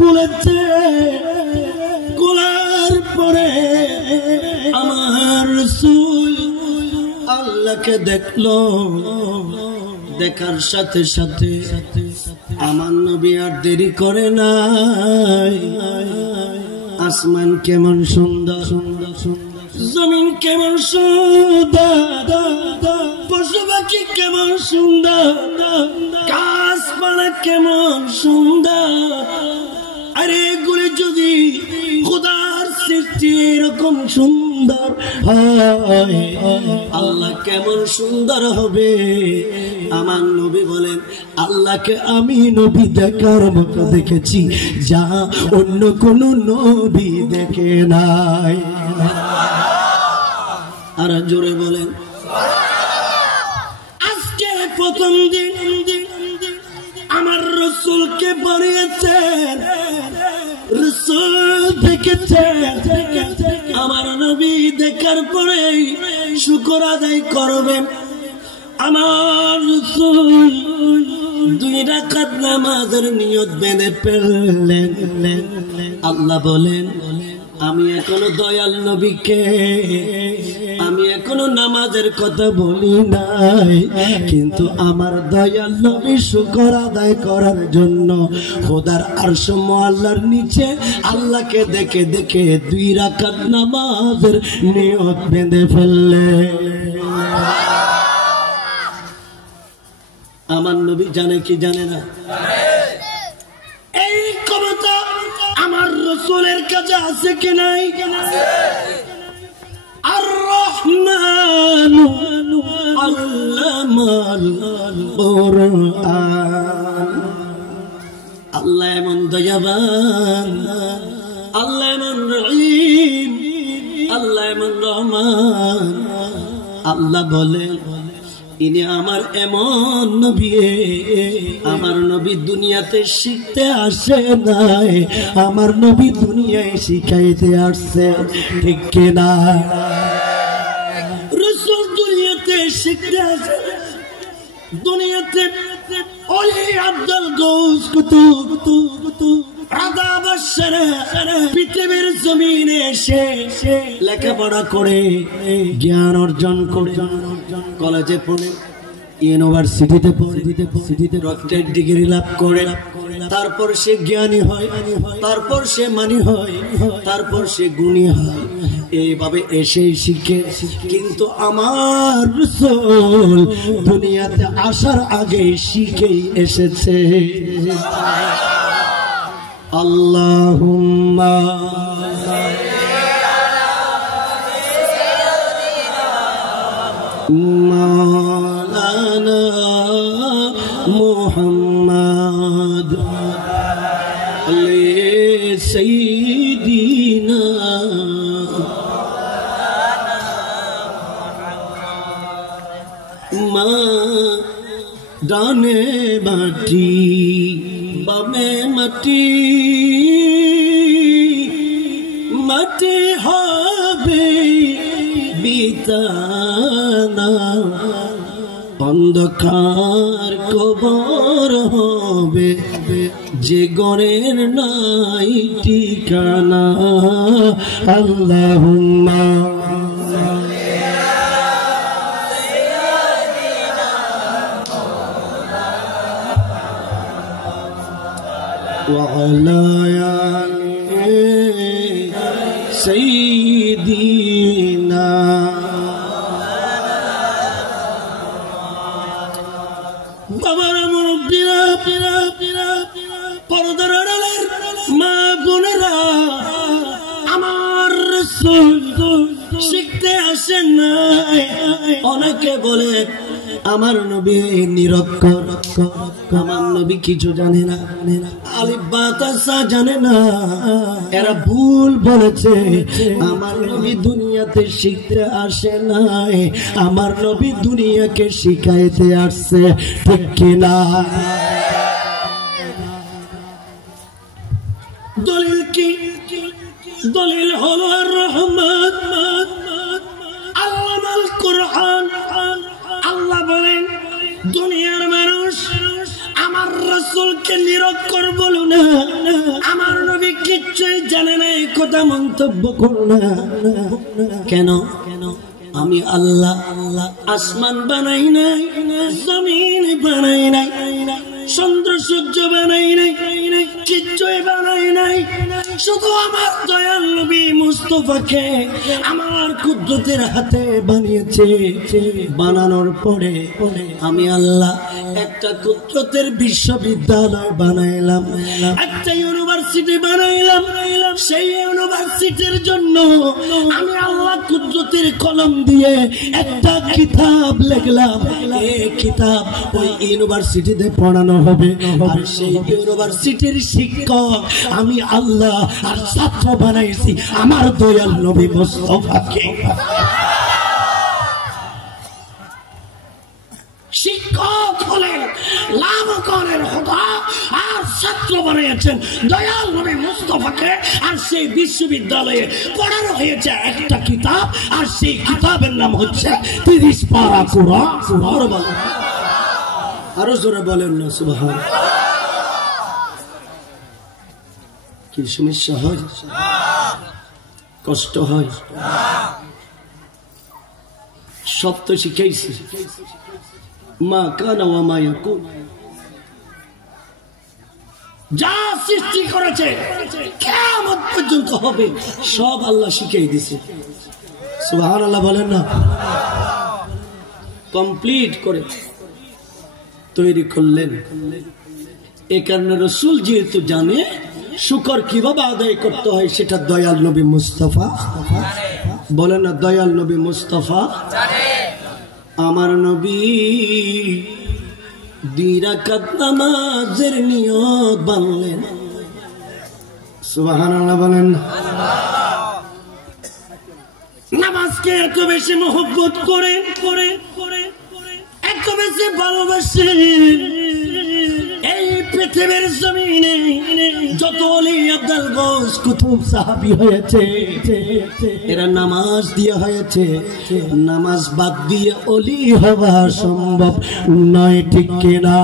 খুলেছে, খোলার পরে আমার রাসূল আল্লাহকে দেখলো। দেখার সাথে সাথে আমার নবী আর দেরি করে নাই। আসমান কেমন সুন্দর, জমিন কেমন সুন্দর, পশু পাখি কেমন সুন্দর, গাছপালা কেমন সুন্দর। আরে এগুলি যদি খোদার সৃষ্টি এরকম সুন্দর হয়, আল্লাহ কেমন সুন্দর হবে। আমার নবী বলেন, আল্লাহকে আমি নবী দেখার মতো দেখেছি, যা অন্য কোন নবী দেখে নাই। আর জোরে বলেন, আজকে প্রথম দিন আমার রাসূলকে বানিয়েছেন, রাসূল দেখেছেন। আমার নবী দেখার পরে শুকর আদায় করবেন। আমার রাসূল 2 রাকাত নামাজের নিয়ত বেঁধে ফেললেন। আল্লাহ বলেন, আমি এখনো দয়াল নবীকে, আমি এখনো নামাজের কথা বলি নাই, কিন্তু আমার দয়াল নবী শুকর আদায় করার জন্য খোদার আরশ মুআল্লার নিচে আল্লাহকে দেখে দেখে 2 রাকাত নামাজের নিয়ত বেঁধে ফেললেন। আমার নবী জানে কি জানে না? এই ক্ষমতা আমার রাসূলের কাছে আছে কি নাই? আর রহমান আল্লামাল কুরআন। আল্লাহ এমন দয়াবান, আল্লাহ এমন রহিম, আল্লাহ এমন রহমান। আল্লাহ বলেন, ইনি আমার এমন নবী, আমার নবী দুনিয়াতে শিখতে আসে নাই, আমার নবী দুনিয়ায় শিখাইতে আসছে। ঠিক কিনা? রাসূল দুনিয়াতে শিখতে আসে, দুনিয়াতে ওলি আব্দুল গৌস কুতুব পৃথিবীর জমিনে এসে লেখাপড়া করে জ্ঞান অর্জন করে, কলেজে পড়ে, ইউনিভার্সিটিতে ডক্টরেট ডিগ্রি লাভ করে, তারপর সে জ্ঞানী হয়, তারপর সে মানি হয়, তারপর সে গুণী হয়। এইভাবে এসে শিখে। কিন্তু আমার রাসূল দুনিয়াতে আসার আগে শিখেই এসেছে। আল্লাহুম্মা মাওলানা মুহাম্মদ আলাইহি সাইয়্যিদিনা মা ডানে মাটি বামে মাটি, মাটি হবে বিতানা, অন্ধকার কবর হবে যে ঘরের নাই ঠিকানা। আল্লাহুম্মা وعلى آل سيدنا বাবারা, মুরব্বিরা, পর্দার আড়ালের মা বোনেরা, আমার রাসূল শিখতে আসেন না। অনেকে বলে আমার নবী নিরক্ষর, আমার নবী কিছু জানে না, আলিফ বা তাসা জানে না। এরা ভুল বলেছে। আমার নবী দুনিয়াতে শিখতে আসে নাই, আমার নবী দুনিয়াকে শিখাইতে আসছে। ঠিক কিনা? দলিল কি? দলিল হলো আর রহমান আল্লামাল কুরআন। আল্লাহ বলেন, দুনিয়ার মানুষ আমার রাসূলকে নিরক্ষর বলো না, আমার নবী কিচ্ছুই জানে না এই কথা মন্তব্য করো না। কেন? আমি আল্লাহ আসমান বানাই নাই, জমিন বানাই নাই, চন্দ্র সূর্য বানাই নাই, কিচ্ছুই বানাই নাই। শুধু আমার দয়াল নবী মুস্তাফাকে আমার কুদরতের হাতে বানিয়েছে। বানানোর পরে আমি আল্লাহ একটা কুদরতের বিশ্ববিদ্যালয় বানাইলাম, একটা ইউনিভার্সিটি বানাইলাম। সেই ইউনিভার্সিটির জন্য আমি আল্লাহ কুদরতের কলম দিয়ে একটা কিতাব লিখলাম। এই কিতাব ওই ইউনিভার্সিটিতে পড়ানো হবে, আর সেই ইউনিভার্সিটির শিক্ষক আমি আল্লাহ, আর ছাত্র বানাইছি আমার দয়াল নবী মুস্তাফাকে। শিক্ষক হলেন লাভকরের খোদা, আর ছাত্র বানিয়েছেন দয়াল নবী মুস্তাফাকে। আর সেই বিশ্ববিদ্যালয়ে পড়ানো হয়েছে একটা কিতাব, আর সেই কিতাবের নাম হচ্ছে 30 পারা কোরআন। আরো জোরে বলেন না সুবহানাল্লাহ। কি সমস্যা হয়? কষ্ট হয়? সব তো শিখাইছি। মা কানা ওয়া মা ইয়াকুন, যা সৃষ্টি করেছে কিয়ামত পর্যন্ত হবে সব আল্লাহ শিখিয়ে দিয়েছে। সুবহানাল্লাহ বলেন না। কমপ্লিট করে তৈরি করলেন। এই কারণে রাসূল যেহেতু জানে শুকর কিভাবে আদায় করতে হয়, সেটা দয়াল নবী মুস্তাফা বলেন না। দয়াল নবী মুস্তাফা আমার নবী 2 রাকাত নামাজের নিয়ত বাঁধলেন। সুবহানাল্লাহ বলেন। নামাজকে এত বেশি মহব্বত করে এত বেশি ভালোবাসে, এই পৃথিবীর জমিনে যত ওলি আব্দুল গৌস কুতুব সাহাবী হয়েছে এরা নামাজ দিয়ে হয়েছে। নামাজ বাদ দিয়ে ওলি হওয়া সম্ভব নয়, ঠিক কিনা?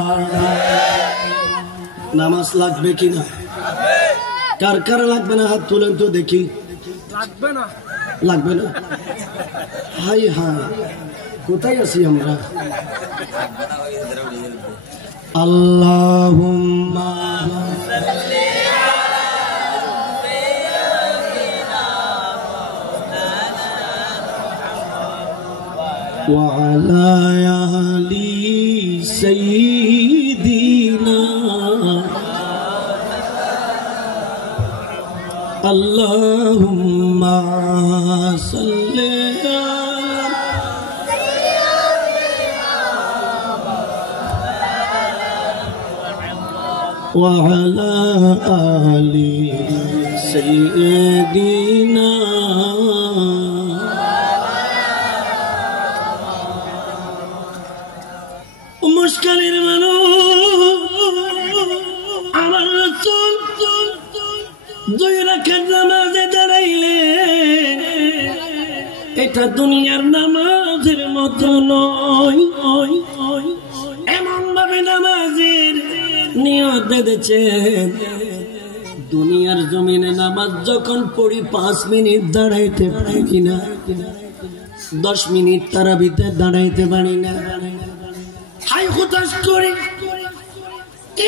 নামাজ লাগবে কিনা? কার কার লাগবে না হাত তুলেন তো দেখি। লাগবে না? হাই হাই, কোথায় আছি আমরা? আল্লাহুম্মা ওয়া আলা আলি সাইয়্যিদিনা আল্লাহুম্মা সাল্লি وعلى آل سيدنا মুশকিলের মানুষ আমার রাসূল 2 রাকাত নামাজে দাঁড়াইলে এটা দুনিয়ার নামাজের মতো নয়। এমন ভাবে নামাজের নিয়ত বেঁধেছেন, দুনিয়ার জমিনে নামাজ যখন পড়ি 5 মিনিট দাঁড়াইতে পারি কিনা, 10 মিনিট তারাবিতে দাঁড়াইতে পারি না। হাই হতাশ করি,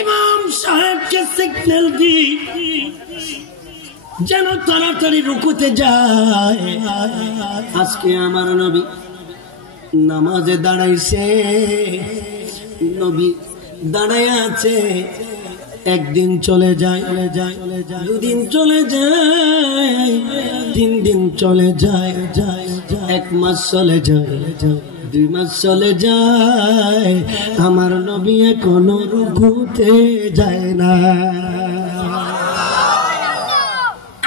ইমাম সাহেবকে সিগন্যাল দিই যেন তাড়াতাড়ি রুকুতে যায়। আজকে আমার নবী নামাজে দাঁড়াইছে, নবী দাঁড়ায় আছে। একদিন চলে যায়, 2 দিন চলে যায়, 3 দিন চলে যায়, 1 মাস চলে যায়, 2 মাস চলে যায়, আমার নবী এখনো রুকুতে যায় না।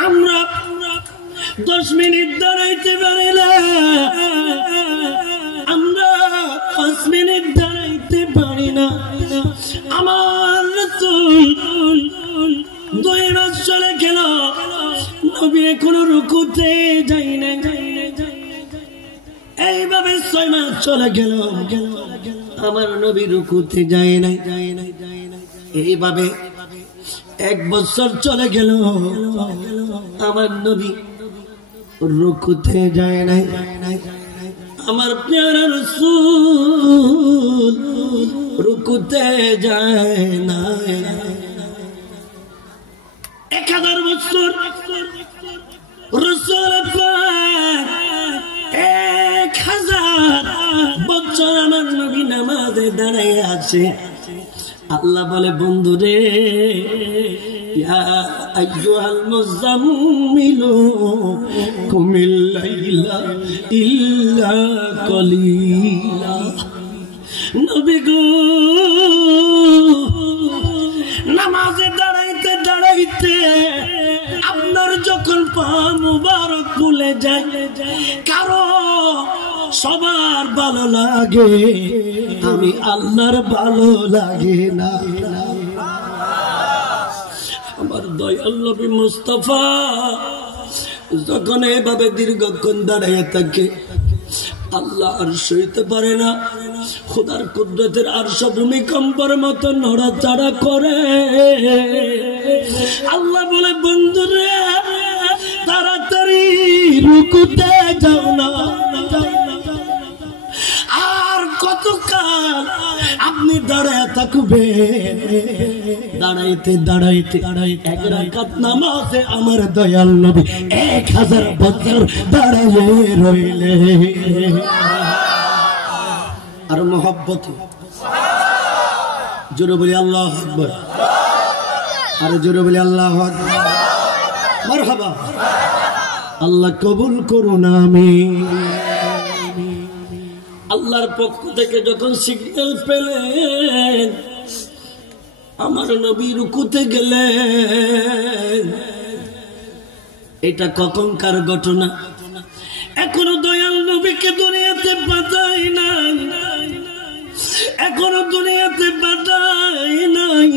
আমরা 10 মিনিট দাঁড়াইতে পারি না, আমরা 5 মিনিট দাঁড়াইতে পারি না। আমার রাসূল 2 মাস চলে গেল, নবী এখনো রুকুতে যায় না। এইভাবে 6 মাস চলে গেল, আমার নবী রুকুতে যায় না। এইভাবে 1 বছর চলে গেল, আমার নবী রুকুতে যায় নাই। আমার প্যারা রাসূল রুকুতে যায় না। 1000 বছর রাসূল পাক 1000 বছর আমার নবী নামাজে দাঁড়ায় আছে। আল্লাহ বলে, বন্ধু রে, ইয়া আইয়ুহাল মুযাম্মিলু কুমিল লাইলা ইল্লা কলিলা। নবী গো, নামাজে দাঁড়াইতে দাঁড়াইতে আপনার যখন পা মুবারক খুলে যায়, কারো সবার ভালো লাগে, আমি আল্লাহর ভালো লাগে না। আমার দয়াল নবী মুস্তাফা যখন এভাবে দীর্ঘক্ষণ দাঁড়িয়ে থাকে, আল্লাহ আর সইতে পারে না। খোদার কুদরতের আরশ ভূমিকম্পের মতো নড়াচড়া করে। আল্লাহ বলে, বন্ধুরে, তাড়াতাড়ি রুকুতে যাও না। আর কতকাল আপনি দাঁড়ায় থাকবে? দাঁড়াইতে দাঁড়াইতে 1 রাকাত নামাজে আমার দয়াল নবী 1000 বছর দাঁড়াইয়ে রইলে। আর মোহাব্বতে জোরে বলি আল্লাহু আকবার, আর জোরে বলি আল্লাহু আকবার, মারহাবা। আল্লাহ কবুল করুন, আমিন। আল্লাহর পক্ষ থেকে যখন সিগন্যাল পেলেন, আমার নবী রুকুতে গেলেন। এটা কখনকার ঘটনা, এখনো দয়াল নবীকে দুনিয়াতে পাঠাই নাই, এখনো দুনিয়াতে পাঠাই নাই।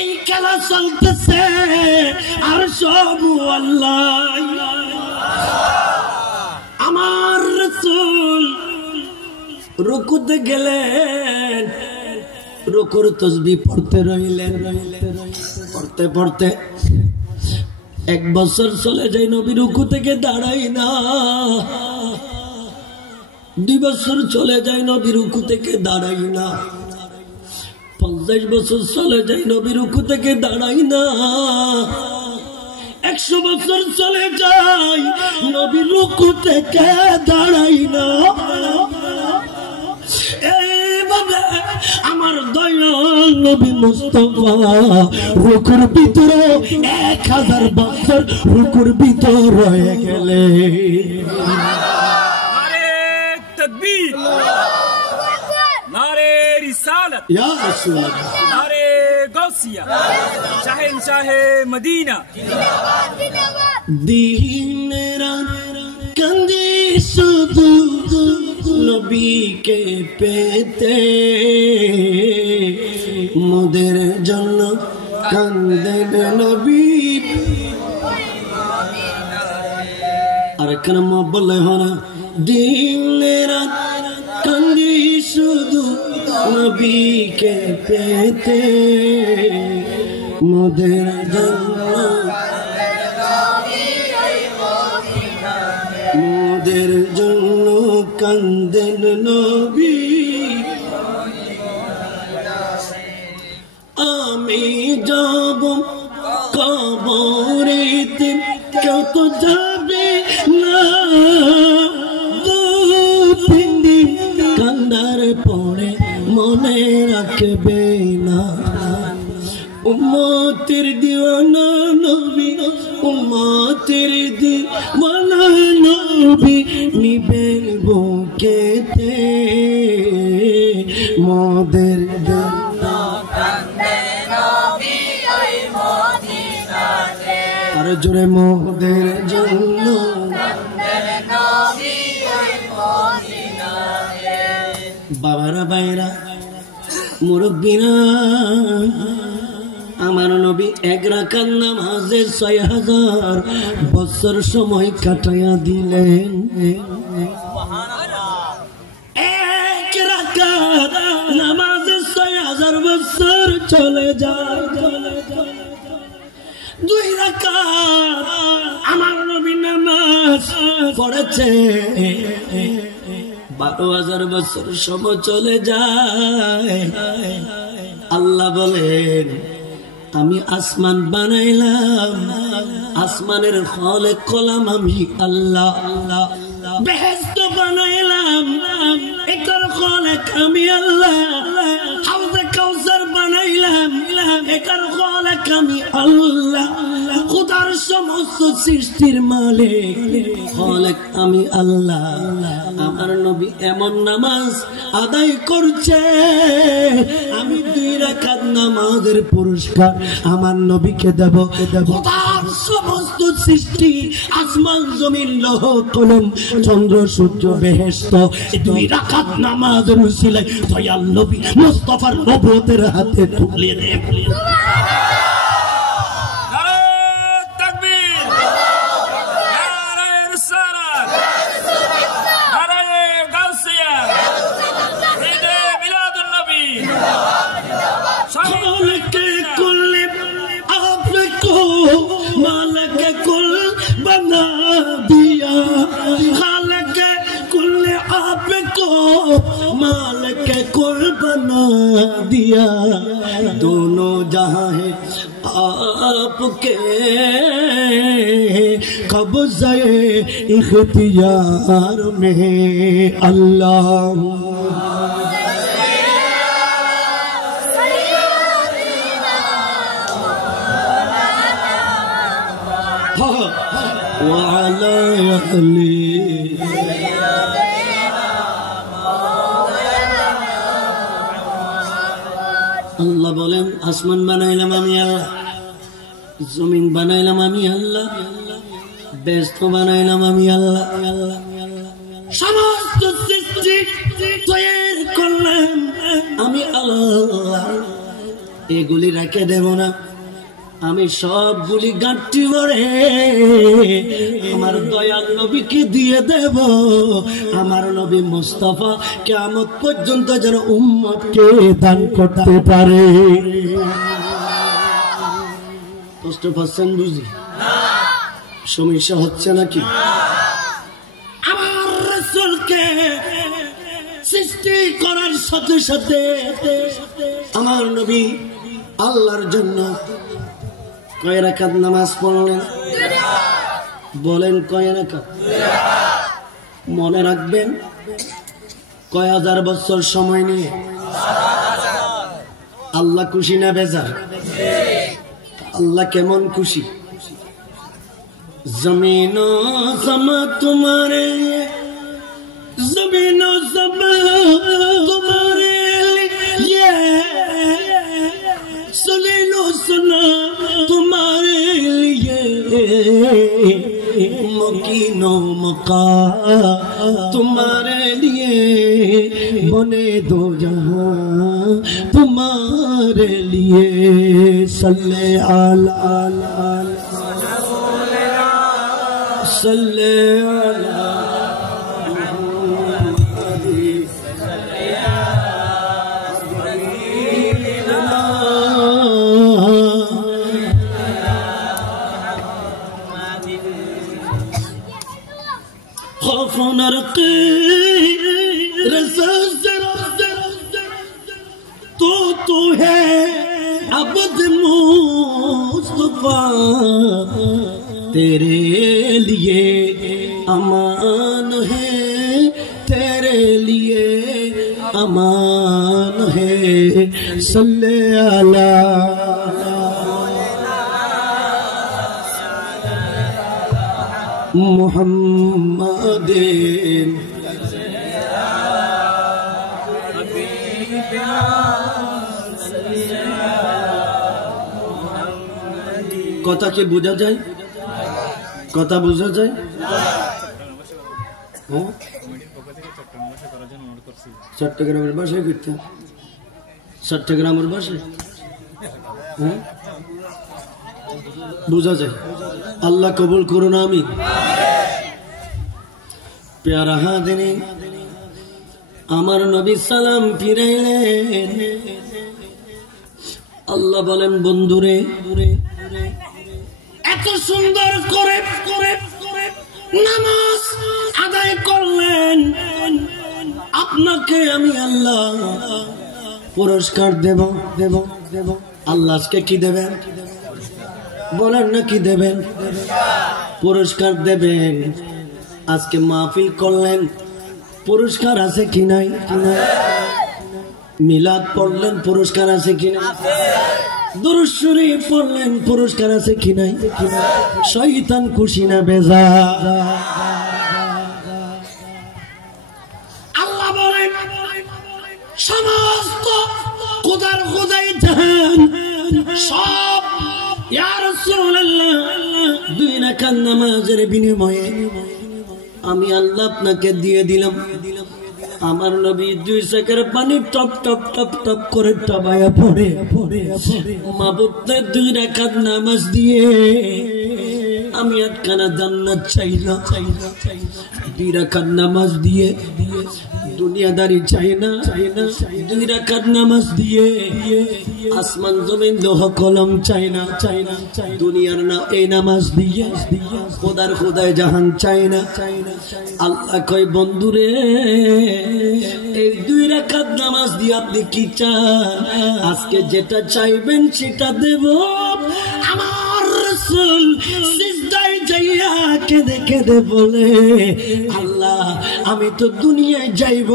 এই খেলা চলতেছে, আর সব আল্লাহ। আমার রাসূল রুকুতে গেলেন, রুকুর তাসবিহ পড়তে রইলেন। পড়তে পড়তে 1 বছর চলে যায়, নবী রুকু থেকে দাঁড়াই না। 2 বছর চলে যায়, নবী রুকু থেকে দাঁড়াই না। 50 বছর চলে যায়, নবী রুকু থেকে দাঁড়াই না। 100 বছর চলে যায়, নবী রুকু থেকে দাঁড়াই না। এইভাবে আমার দয়াল নবী মুস্তাফা রুকুর ভিতরে 1000 বছর রুকুর ভিতর রয়ে গেলে। নারে তাকবীর, নারে রিসালাত, ইয়া রাসূলুল্লাহ, নারে গাউসিয়া, শাহেনশাহে মদিনা। দিন রাত কান্দি শুধু নবীকে পেতে, মোদের জন্য কান্দেন নবী। আর কেন বলে হনা, দিন রাত কান্দি শুধু নবীকে পেতে, মোদের জন্য, মোদের জন্য কান্দেন নবী। আমি যাব কবরেতে, কেউ তো যাবে না। 2-3 দিন কান্দার পরে মনে রাখবে না। উম্মতের দিওয়ানা নবী, উম্মতের দিওয়ানা নবী নিবেন বুকেতে, মোদের জন্য কান্দে নবী ওই মদিনাতে। আর জোরে, মোদের জন্য কান্দে নবী ওই মদিনাতে। বাবারা, ভাইরা, মুরব্বিরা, আমার নবী 1 রাকাত নামাজে 6000 বছর সময় কাটাইয়া দিলেন। 1 রাকাত নামাজে 6000 বছর চলে যায়, 2 রাকাত আমার নবী নামাজ পড়েছে, 12,000 বছর সময় চলে যায়। আল্লাহ বলেন আমি আসমান বানাইলাম, আসমানের খলক কলাম আমি আল্লাহ, বেহেশত বানাইলাম, এটার খলক আমি আল্লাহ, হাউজে কাউসার বানাইলাম, এটার খলক আমি আল্লাহ, খোদার সমস্ত সৃষ্টির মালিক খলক আমি আল্লাহ। আমার নবী এমন নামাজ আদায় করছে, আমি 2 রাকাত নামাজের পুরস্কার আমার নবীকে দেব। খোদার সমস্ত সৃষ্টি আসমান জমিন লৌহ কলম চন্দ্র সূর্য বেহেশত 2 রাকাত নামাজের উসিলায় দয়াল নবী মুস্তাফার নবুয়তের হাতে তুলে দেব। मालिक कुल बना दिया, दोनों जहां है आपके, कब्ज़े इख्तियार में अल्लाह। وعلى أهله আল্লাহ বলেন আসমান বানাইলাম আমি আল্লাহ, জমিন বানাইলাম আমি আল্লাহ, বেহেশত বানাইলাম আমি আল্লাহ, সমস্ত সৃষ্টি তৈরি করলাম আমি আল্লাহ। এগুলি রেখে দেব না, আমি সবগুলি গাঁটটি ভরে আমার দয়াল নবীকে দিয়ে দেব। আমার নবী মুস্তাফা কিয়ামত পর্যন্ত যেন উম্মতকে দান করতে পারে। কষ্ট পাচ্ছেন বুঝি? সমস্যা হচ্ছে নাকি? আমার রাসূলকে সৃষ্টি করার সাথে সাথে আমার নবী আল্লাহর জন্য কয় রাকাত নামাজ পড়লেন? বলেন কয় রাকাত? মনে রাখবেন কয় হাজার বছর সময় নিয়ে। আল্লাহ খুশি না বেজার? আল্লাহ কেমন খুশি? জমিন সমা তোমারে, জমিন সমা তোমারে লিয়ে, सुनो सुना तुम्हारे लिए, मकीनो मका तुम्हारे लिए, बने दो जहां तुम्हारे लिए। सल्ले अला सल्ले अला तो है अब्द मुस्तफा, तेरे लिए अमान है, तेरे लिए अमान है। सल्ले अला मुहम्मद কথা কি বোঝা যায়? কথা বোঝা যায়? চট্টগ্রামের ভাষায় করতে, চট্টগ্রামের ভাষায় বোঝা যায়। আল্লাহ কবুল করুন আমিন। প্যারা হাদিনে আমার নবী সালাম ফিরাইলেন, আল্লাহ বলেন বন্ধুরে এত সুন্দর করে নামাজ আদায় করলেন, আপনাকে আমি আল্লাহ পুরস্কার দেব। আল্লাহ আজকে কি দেবেন বলেন না, কি দেবেন? পুরস্কার দেবেন। আজকে মাহফিল করলেন, পুরস্কার আছে কি নাই? মিলাদ পড়লেন, পুরস্কার আছে কি নাই? দুরূদ শরীফ পড়লেন, পুরস্কার আছে কি নাই? শয়তান খুশি না বেজার? আল্লাহ বলেন সমস্ত খোদাই জাহান সব ইয়া রাসূলুল্লাহ 2 রাকাত নামাজের বিনিময়ে আমি আল্লাহ আপনাকে দিয়ে দিলাম। আমার নবী 2 সেকেন্ড পানি টপ টপ টপ টপ করে টবায়া পড়ে মাবুদে 2 রাকাত নামাজ দিয়ে আমি আটখানা জান্নাত চাইলাম। 2 রাকাত নামাজ দিয়ে দুনিয়াদারি চাই না, 2 রাকাত নামাজ দিয়ে আসমান জমিন লোহ কলম চাই না, দুনিয়ার না এই নামাজ দিয়ে খোদায় জাহান চাই না। আল্লাহ কয় বন্ধুরে এই 2 রাকাত নামাজ দিয়ে আপনি কি চান? আজকে যেটা চাইবেন সেটা দেব। আমার রাসূল সিজদায় যাইয়া কেঁদে কেঁদে বলে আল্লাহ আমি তো দুনিয়ায় যাইব,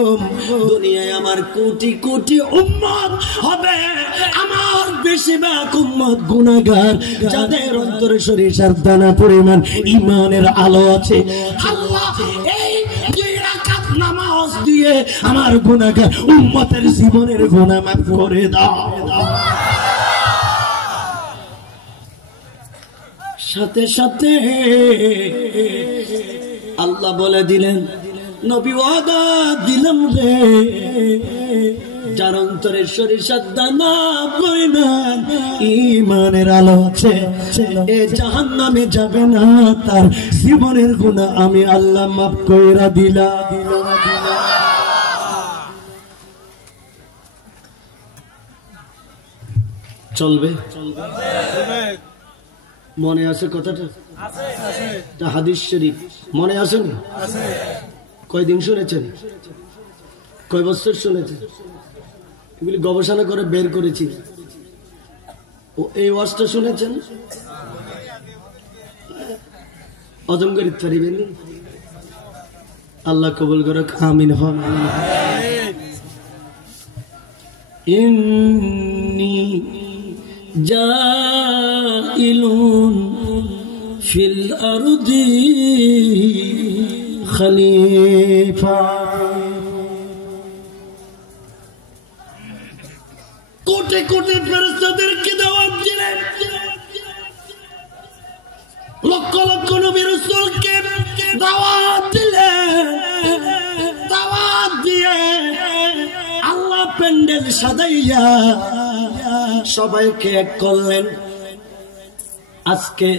দুনিয়ায় আমার কোটি কোটি উম্মত হবে, আমার বেশিরভাগ উম্মত গুনাহগার, যাদের অন্তরে সরিষার দানা পরিমাণ ঈমানের আলো আছে। আল্লাহ এই 2 রাকাত নামাজ দিয়ে আমার গুনাহগার উম্মতের জীবনের গুনাহ মাফ করে দাও। সাথে সাথে আল্লাহ বলে দিলেন নবী ওয়াদা দিলাম রে, যার অন্তরে সরিষার দানা পরিমাণ ঈমানের আলো আছে এ জাহান্নামে যাবে না, তার জীবনের গুনাহ আমি আল্লাহ মাফ কইরা দিলাম। চলবে মনে আছে কথাটা? হাদিস শরীফ মনে আছে না? কয়দিন শুনেছেন? কয় বছর শুনেছেন? এগুলি গবেষণা করে বের করেছি। ও এই ওয়াজটা শুনেছেন? অজমগরিত পারিবেন? আল্লাহ কবুল করে আমিন হন। ইন্নী জাইলুন ফিল আরদি খলিফা। কোটি কোটি ফেরেশতাদেরকে দাওয়াত দিলেন, লক্ষ লক্ষ নবী রাসূলকে দাওয়াত দিলেন। দাওয়াত দিয়ে আল্লাহ প্যান্ডেল সাজাইয়া সবাইকে এক করলেন। আজকে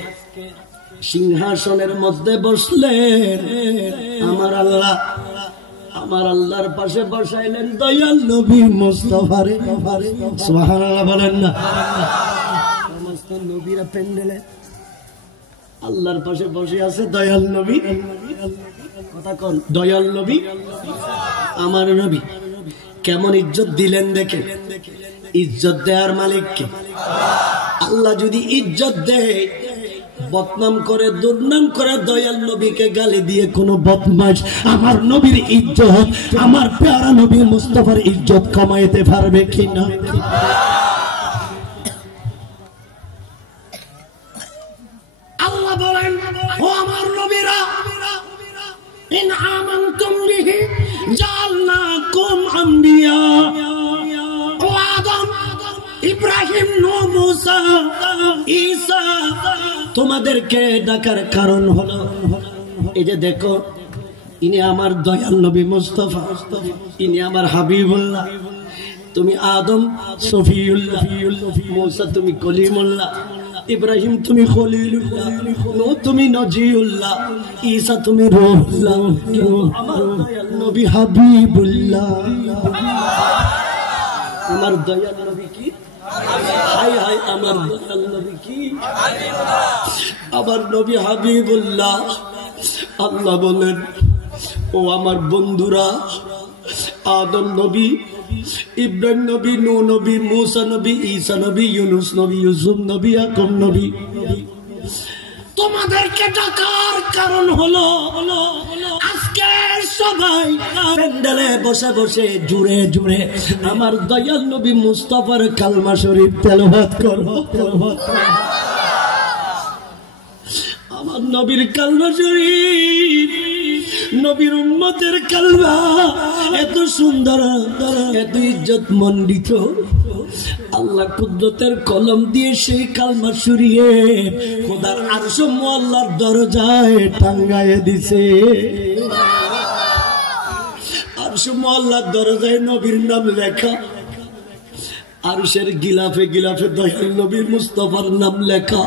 সিংহাসনের মধ্যে বসলেন আমার আল্লাহ, আমার আল্লাহর পাশে বসাইলেন দয়াল নবী মুস্তাফারে। সুবহানাল্লাহ বলেন না? সমস্ত নবীরা প্যান্ডেলে আল্লাহর পাশে বসে আছে দয়াল নবী। কথা কোন? দয়াল নবী আমার নবী। কেমন ইজ্জত দিলেন দেখে। ইজ্জত দেওয়ার মালিককে আল্লাহ যদি ইজ্জত দেয়, বদনাম করে দুর্নাম করে দয়াল নবীকে গালি দিয়ে কোন বদমাশ আমার নবীর ইজ্জত, আমার প্যারা নবী মুস্তাফার ইজ্জত কমাইতে পারবে কিনা? আল্লাহ বলেন ও আমার নবীরা ইন আমানতুম বিহি জাআলনাকুম আম্বিয়া। ও আদম, ইব্রাহিম, নূহ, মুসা, ঈসা, তোমাদেরকে ডাকার কারণ হলো এই যে দেখো ইনি আমার দয়াল নবী মুস্তাফা, ইনি আমার হাবিবুল্লাহ। তুমি আদম সফিউল্লাহ, মুসা তুমি কলিমুল্লাহ, ইব্রাহিম তুমি খলিলুল্লাহ, নূহ তুমি নজিউল্লাহ, ঈসা তুমি রূহুল্লাহ, আমার দয়াল নবী হাবিবুল্লাহ। আমার দয়াল নবী কি হাই হাই আমার নবী কি আমার নবী হাবিবুল্লাহ। আল্লাহ বলেন ও আমার বন্ধুরা, আদম নবী, ইব্রাহিম নবী, নূহ নবী, মূসা নবী, ঈসা নবী, ইউনূস নবী, ইউসুফ নবী, ইয়াকুব নবী, তোমাদেরকে ডাকার কারণ হলো আজকে সবাই প্যান্ডেলে বসে বসে জুড়ে জুড়ে আমার দয়াল নবী মুস্তাফার কালমা শরীফ তেলাওয়াত করো। আমার নবীর কালমা শরীফ, নবীর উম্মতের কালমা এত সুন্দর, এত ইজ্জত মণ্ডিত। আল্লাহ কুদরতের কলম দিয়ে সেই কালমা সরিয়ে খোদার আরশ মুআল্লার দরজায় টাঙ্গায়ে দিছে। আরশ মুআল্লার দরজায় নবীর নাম লেখা, আরশের গিলাফে গিলাফে দয়াল নবী মুস্তাফার নাম লেখা,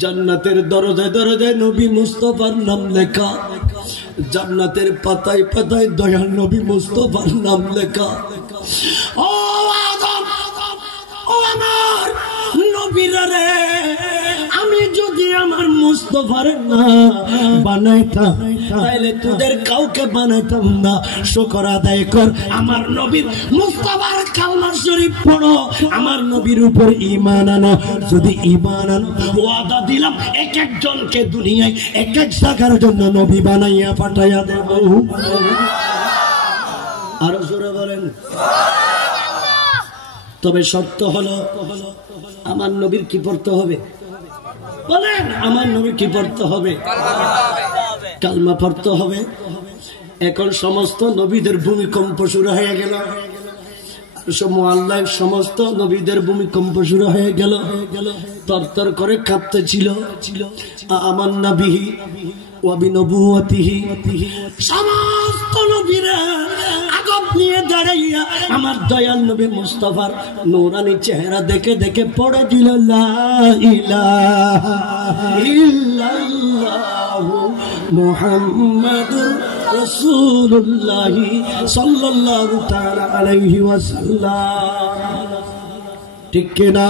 জান্নাতের দরজায় দরজায় নবী মুস্তাফার নাম লেখা, জান্নাতের পাতায় পাতায় দয়াল নবী মুস্তাফার নাম লেখা। ও আদম, ও আমার নবীরা রে, আমি যদি আমার মুস্তাফার না বানাইতাম তাহলে তোদের কাউকে বানাইতাম না। শুকর আদায় কর, আমার নবীর মুস্তাফার কালমা শরীফ পড়ো, আমার নবীর উপর ঈমান আনো। যদি ঈমান আনো, ওয়াদা দিলাম এক একজনকে দুনিয়ায় এক এক জায়গার জন্য নবী বানাইয়া পাঠাইয়া দেব। আরো জোরে বলেন। তবে শর্ত হলো আমার নবীর কি পড়তে হবে? বলেন, আমার নবীর কি পড়তে হবে? কালমা পড়তে হবে। এখন সমস্ত নবীদের ভূমিকম্প শুরু হয়ে গেল, আল্লাহ সমস্ত নবীদের ভূমিকম্প শুরু হয়ে গেল, তরতর করে কাঁপতেছিল। আমান্না বিহি ওয়া বিনবুওয়াতিহি, সমস্ত নবীরা আগব নিয়ে দাঁড়াইয়া আমার দয়াল নবী মুস্তাফার নূরানি চেহারা দেখে দেখে পড়ে দিল লা ইলাহা ইল্লাল্লাহু মুহাম্মাদুর রাসূলুল্লাহ সাল্লাল্লাহু তাআলা আলাইহি ওয়াসাল্লাম। ঠিক কিনা?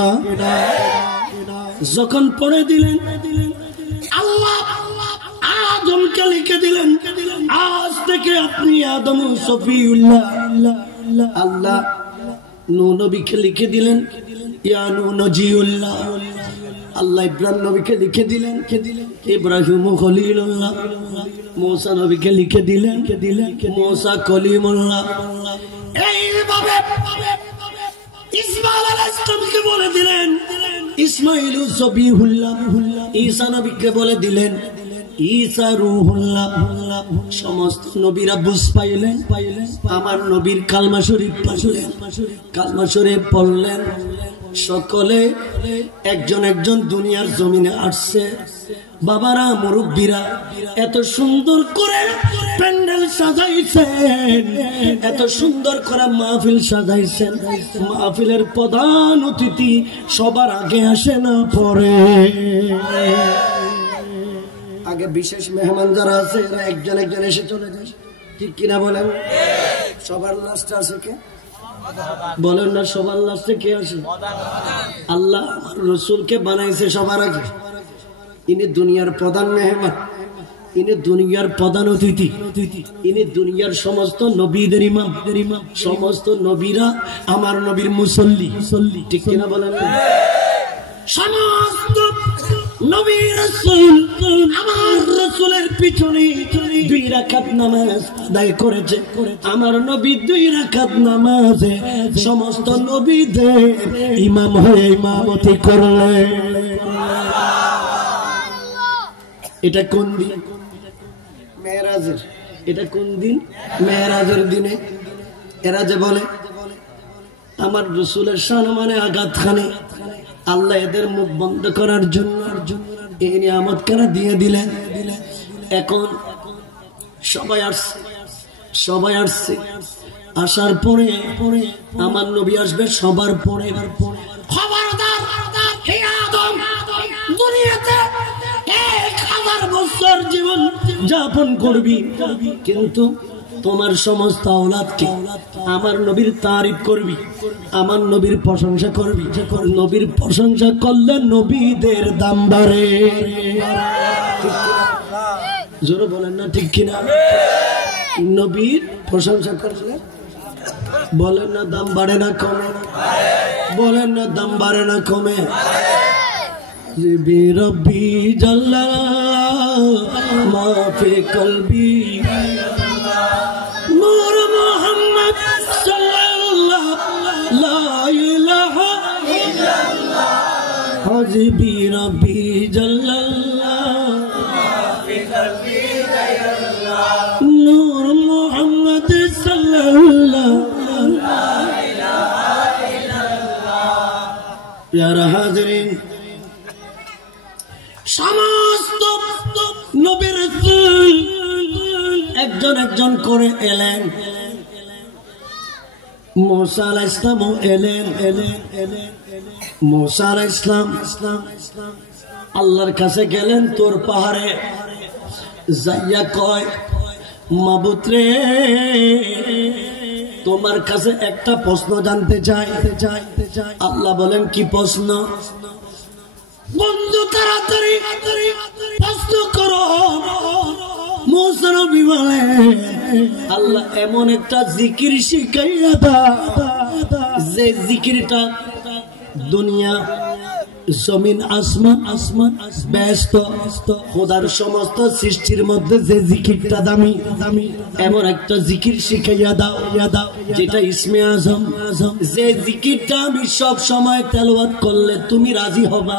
যখন পড়ে দিলেন আল্লাহ আদমকে লিখে দিলেন, আজ থেকে আপনি আদম সফিউল্লাহ। আল্লাহ নূহ নবীকে লিখে দিলেন ইয়া নূহ নজিউল্লাহ। আল্লাহ ইব্রাহিম নবীকে লিখে দিলেন ইব্রাহিম খলিলুল্লাহ। মূসা নবীকে লিখে দিলেন মূসা কলিমুল্লাহ। এইভাবে ইসমাঈল আলাইহিস সালামকে বলে দিলেন ইসমাঈল সবিহুল্লাহ। ঈসা নবীকে বলে দিলেন ঈসা রূহুল্লাহ। সমস্ত নবীরা বুঝ পাইলেন, আমার নবীর কালমা শরীফ কালমা শরীফ পড়লেন। সকলে একজন একজন দুনিয়ার জমিনে আসছে। বাবারা, মুরব্বীরা এত সুন্দর করে প্যান্ডেল সাজাইছেন, এত সুন্দর করে মাহফিল সাজাইছেন। মাহফিলের প্রধান অতিথি সবার আগে আসে না পরে? আগে বিশেষ মেহমান যারা আছে এরা একজন একজন এসে চলে যায়। ঠিক কিনা বলেন? সবার লাস্টে আসে কে? বলেন না, সবার লাস্টে কে আসে? আল্লাহ রসুলকে বানাইছে সবার আগে। ইনি দুনিয়ার প্রধান মেহমান, ইনি দুনিয়ার প্রধান অতিথি, ইনি দুনিয়ার সমস্ত নবীদের ইমাম। সমস্ত নবীরা আমার নবীর মুসল্লি। ঠিক কিনা বলেন? সমস্ত নবী রাসূল আমার রাসূলের পিছনে 2 রাকাত নামাজ আদায় করেছে। আমার নবী 2 রাকাত নামাজে সমস্ত নবীদের ইমাম হয়ে ইমামতি করলেন। এটা কোন দিন? মেরাজের। এটা কোন দিন? মেরাজের দিনে। এরা যে বলে আমার রাসূলের সম্মানে আঘাতখানে, আল্লাহ এদের মুখ বন্ধ করার জন্য এই নিয়ামত কেন দিয়ে দিলেন? এখন সবাই আসছে, আসার পরে আমার নবী আসবে সবার পরে। খবরদার, হে আদম, দুনিয়াতে 1000 বছর জীবন যাপন করবি, কিন্তু তোমার সমস্ত আওলাদকে আমার নবীর তারিফ করবি, আমার নবীর প্রশংসা করবি। নবীর প্রশংসা করলে নবীদের দাম বাড়ে। জোরে বলেন না ঠিক কিনা? নবীর প্রশংসা করলে বলেন না দাম বাড়ে না কমে? বলেন না দাম বাড়ে না কমে? রব্বি জাল্লাল্লাহ মাফি কলবি নূর মুহাম্মদ সাল্লাল্লাহ লা ইলাহা ইল্লাল্লাহ হাসবি রব্বি জাল্লাল্লাহ মাফি কলবি জাল্লাল্লাহ নূর মুহাম্মদ সাল্লাল্লাহ লা ইলাহা ইল্লাল্লাহ। প্যারা হাজরিন, সমস্ত নবীর রাসূল একজন একজন করে এলেন। মুসা আলাইহিস সালাম এলেন। মুসা আলাইহিস সালাম আল্লাহর কাছে গেলেন তোর পাহাড়ে যাইয়া কয়, মাবুদ রে, তোমার কাছে একটা প্রশ্ন জানতে চাই। আল্লাহ বলেন কি প্রশ্ন? বন্ধু তাড়াতাড়ি প্রশ্ন করো। মুসা নবী বলে, আল্লাহ এমন একটা জিকির শিখাইয়া দাও যে জিকিরটা দুনিয়া জমিন আসমান ব্যস্ত খোদার সমস্ত সৃষ্টির মধ্যে যে জিকিরটা দামি এমন একটা জিকির শিখাইয়া দাও যেটা ইসমে আজম, যে জিকিরটা আমি সব সময় তেলাওয়াত করলে তুমি রাজি হবা।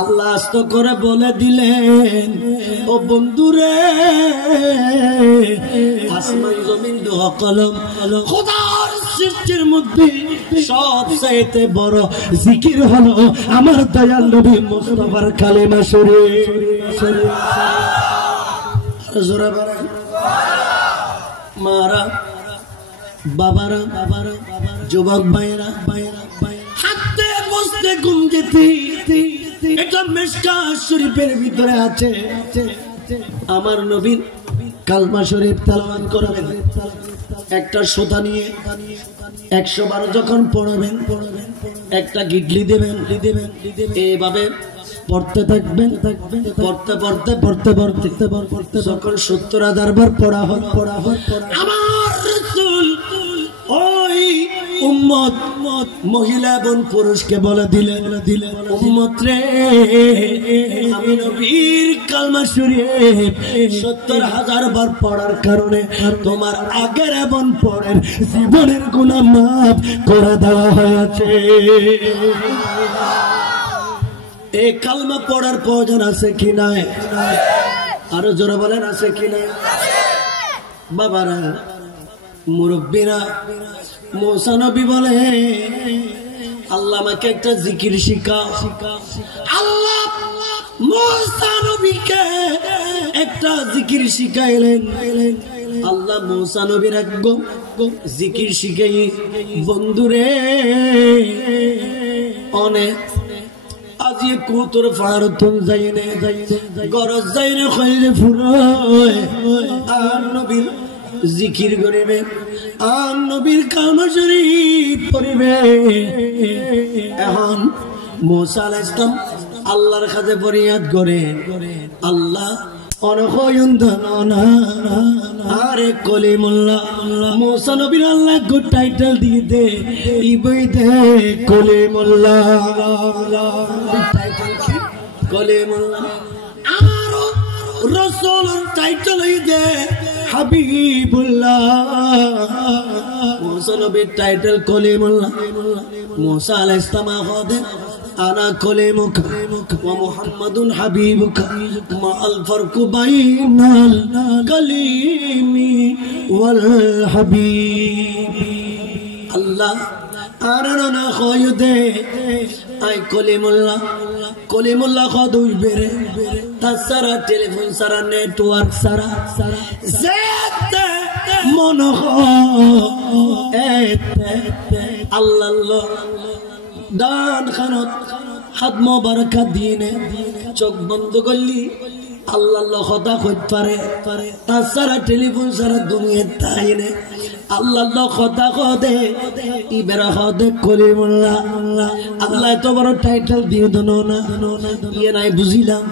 আল্লাহ আস্ত করে বলে দিলেন, ও বন্ধুরে, আসমান জমিন দোহ কলম খোদার সৃষ্টির মধ্যে সবচাইতে বড় জিকির হলো আমার দয়াল নবী মুস্তাফার কালেমা শরীফ। মারা বাবারা যুবক ভাইরা হাতে বসতে ঘুম যেতে, এটা মিশকাত শরীফের ভিতরে আছে। আমার নবীর কালমা শরীফ তেলাওয়াত করবেন, একটা সোতা নিয়ে 112 যখন পড়বেন একটা গিডলি দেবেন, এইভাবে পড়তে থাকবেন। পড়তে যখন 70,000 বার পড়া হয় আমার রাসূল ওই উম্মত মহিলা এবং পুরুষকে বলে দিলেন, উম্মত রে, আমি নবীর কালমা শরীফ 70,000 বার পড়ার কারণে তোমার আগের এবং পরের জীবনের গুনাহ মাফ করে দেওয়া হয়েছে। এই কালমা পড়ার প্রয়োজন আছে কি নাই? আরো জোরে বলেন আছে কি নাই? বাবারা, মুরব্বীরা, মুসা নবী বলে, আল্লাহ আমাকে একটা জিকির শিখাও। আল্লাহ মুসা নবীকে একটা জিকির শিখাইলেন। আল্লাহ মুসা নবীর একদম জিকির শিখাই, বন্ধুরে, অনেক আজি কুতর ফারতুন যাইনে গরজ যাইনে খইরে ফুরয় আর নবীর জিকির করিবে, আর নবীর কালমা শরীফ পড়িবে। এখন মুসা আলাইহিস সালাম আল্লাহর কাছে ফরিয়াদ করে, আল্লাহ আরে কলিমুল্লাহ মুসা নবীর আল্লাহ গুড টাইটেল দিয়ে দে, ইবই দে কলিমুল্লাহ। কলিমুল্লাহ আর রাসূলের টাইটেল দে হাবিবুল্লাহ। মুসা নবীর টাইটেল কলিমুল্লাহ। মুসা আলাইহিস সালাম হদে আনা কলিমুকা ওয়া মুহাম্মাদুন হাবিবুকা মা আল ফারকু বাইনাল কলিমি ওয়াল হাবিব। আল্লাহ আরনা খয়দে আই কলিমুল্লাহ খদুই বেরে তাছাড়া টেলিফোন সারা নেটওয়ার্ক সারা যেতে মন আল্লাহ দান খানত হাত মোবারকা দিনে চোখ বন্ধ করলি আল্লাহ কথা কইতে পারে তাছাড়া টেলিফোন ছাড়া দুনিয়ার তাই না আল্লাহ কথা কদে ইবেরা কদে কলিমুল্লাহ আল্লাহ এত বড় টাইটেল দিয়ে দনো না ইয়ে নাই বুঝিলাম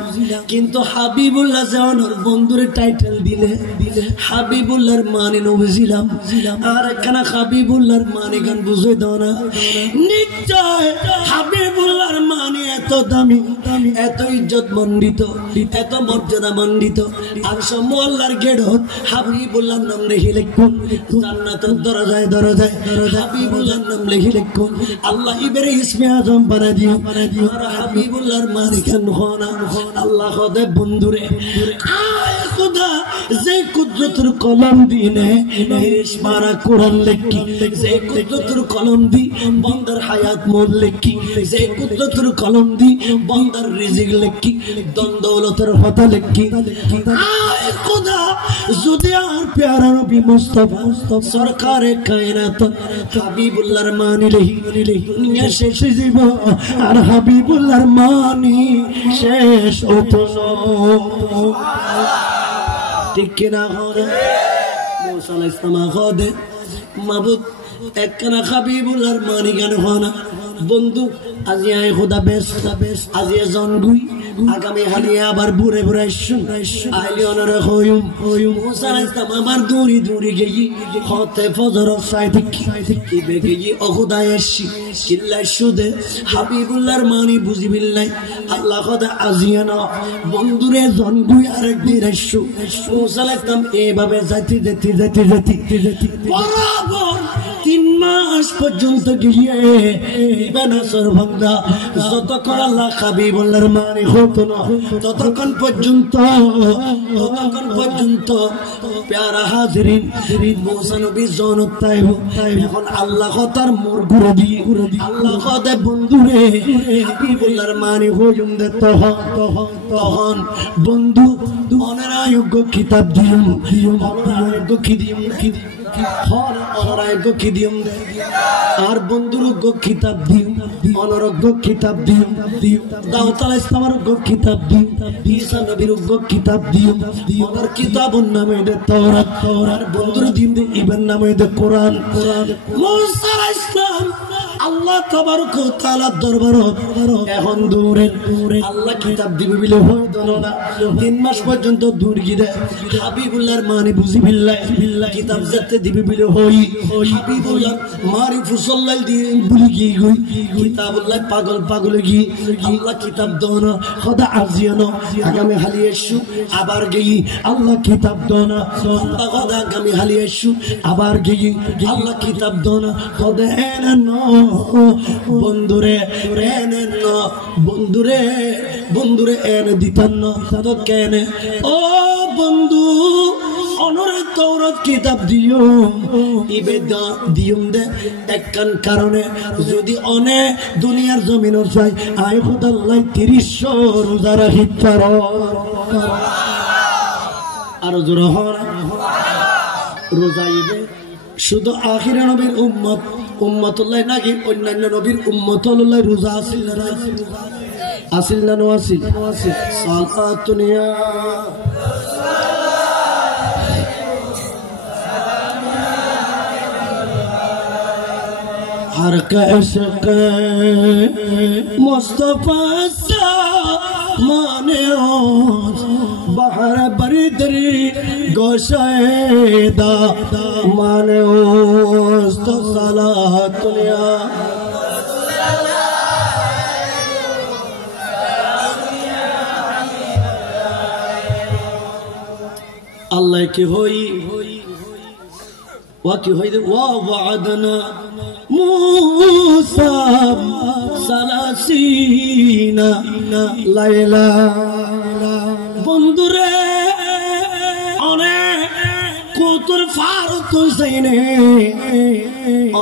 কিন্তু হাবিবুল্লাহ যেমন বন্ধুরে টাইটেল দিলে হাবিবুল্লাহর মানে ন বুঝিলাম আর একখানা হাবিবুল্লাহর মানে গান বুঝে দাও না নিশ্চয় হাবিবুল্লাহর মানে এত দামি এত ইজ্জত মণ্ডিত এত মর্যাদা মণ্ডিত আর সমুল্লাহর গেড়ত হাবিবুল্লাহর নাম রেখে লিখুন জান্নাতের দরজায় হাবিবুল্লাহর নাম লিখে লিখুন আল্লাহ ইবেরে ইসমে আজম বানাই দিও আর হাবিবুল্লাহর মানে গান হনা আল্লাহ খোদে বন্ধুরে আয় খোদা যে কুদরতের কলম দিনে রেশমারা কোরআন লেখি যে কুদরতের কলম দি বন্দার হায়াত মোল লেখি যে কুদরতের কলম দি বন্দার রিজিক লেখি দন দৌলতের কথা লেখি আয় খোদা যদি আর প্যারা নবী মুস্তাফা সরকারে কায়নাত হাবিবুল্লাহর মানি লেহি দুনিয়া শেষ জীব আর হাবিবুল্লাহর মানি শেষ হতো ঠিক কিনা হরে মুসা আলাইহিস সালাম খোদে মাবুদ একখানা হাবিবুল্লাহর মানি গান হনা বন্ধু আজি আয় খোদা বেশ আজি জনগুই আগামী হালিয়ে আবার বুড়ে আইলি অনরে হইম মুসা আলাইহিস সালাম আমার দূরি গেই হতে ফজর সাইদ কি বেগেই অখুদা এসি কিল্লা সুদে হাবিবুল্লাহর মানি বুঝিবিল্লাই আল্লাহ খোদা আজিয়ানা বন্ধুরে জনগুই আরেক দিন এসু মুসা আলাইহিস সালাম এভাবে যেতে বরাবর 3 মাস পর্যন্ত গিয়ে বেনাসর ভাঙ্গা যতক্ষণ আল্লাহ হাবিবুল্লাহর মানে হতো না ততক্ষণ পর্যন্ত প্যারা হাজিরিন মুসা নবী জনত তাইব এখন আল্লাহ কথার মোর ঘুরে দিয়ে আল্লাহ কথা বন্ধুরে হাবিবুল্লাহর মানে হইম দে তখন বন্ধু অনারায়োগ্য কিতাব দিম অনারায়োগ্য কি দিম আর বন্ধুর কিতাব দিও অনরজ্ঞ কিতাব দিও দাউদ আলাইহিস সালামের কিতাব দিও ঈসা নবীর কিতাব দিও ওনার কিতাবের নামে দে তাওরাত আর বন্ধুর দিন দে ইবন নামে দে কোরআন মুসা আলাইহিস সালাম আল্লাহ তাবারক ওয়া তাআলার দরবার এখন দূরে আল্লাহ কিতাব দিবে বলে হইতো না 3 মাস পর্যন্ত দূর গিয়ে হাবিবুল্লাহর মানে বুঝি বিল্লাহ কিতাব যেতে দিবে বলে হই হাবিবুল্লাহ মারিফু সাল্লাল দিন বলি কি গই কিতাবুল্লাহ পাগল গি আল্লাহ কিতাব দোনা খোদা আজিয়ানো আগামী হালিয়ে এসু আবার গই আল্লাহ কিতাব দোনা খোদা আগামী হালিয়ে এসু আবার গই আল্লাহ কিতাব দোনা খোদা এনো বন্ধুরে এনে দিতান না তো কেনে ও বন্ধু অনরে তাওরাত কিতাব দিও ইবেদা দিউম দে একখান কারণে যদি অনে দুনিয়ার জমিন চাই আয় খোদা আল্লাহ 30 রোজা রাখিত পারো আর জোরে রোজা ইবে শুধু আখির নবীর উম্মতুল্লাহ নাকি অন্যান্য নবীর উম্মতুল্লাহ রোজা আসিল না সালাতুনিয়া हर इश्क मुस्तफा सा माने बाहर बरिदरी गोशायदा माने तो सलातुनिया अल्लाह की होई वाकी होई वादना मूसा सालासीना लाइला बंदुरे अने कुतुर फारुत हुसैने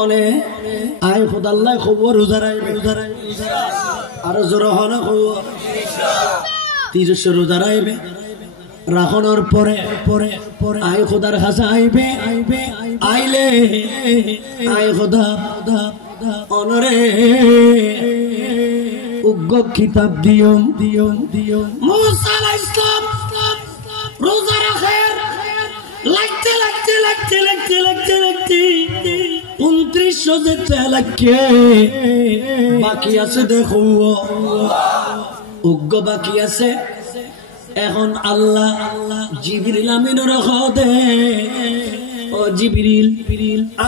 अने आय खुदा अल्लाह खबर उजराई আর জোর হনা খবর 300 উজরাইবে রাখনোর পরে আয় খোদার কাছে আইলে আয় খোদা অনরে উগ্র কিতাব দিও মুসা আলাইহিস সালাম লাগতে লাগতে লাগতে লাগতে লাগতে লাগতে 2900 যেতে লাগে বাকি আছে দেখো উগ্র বাকি আছে এখন আল্লাহ জিবরিল আমিনের হদে ও জিবরিল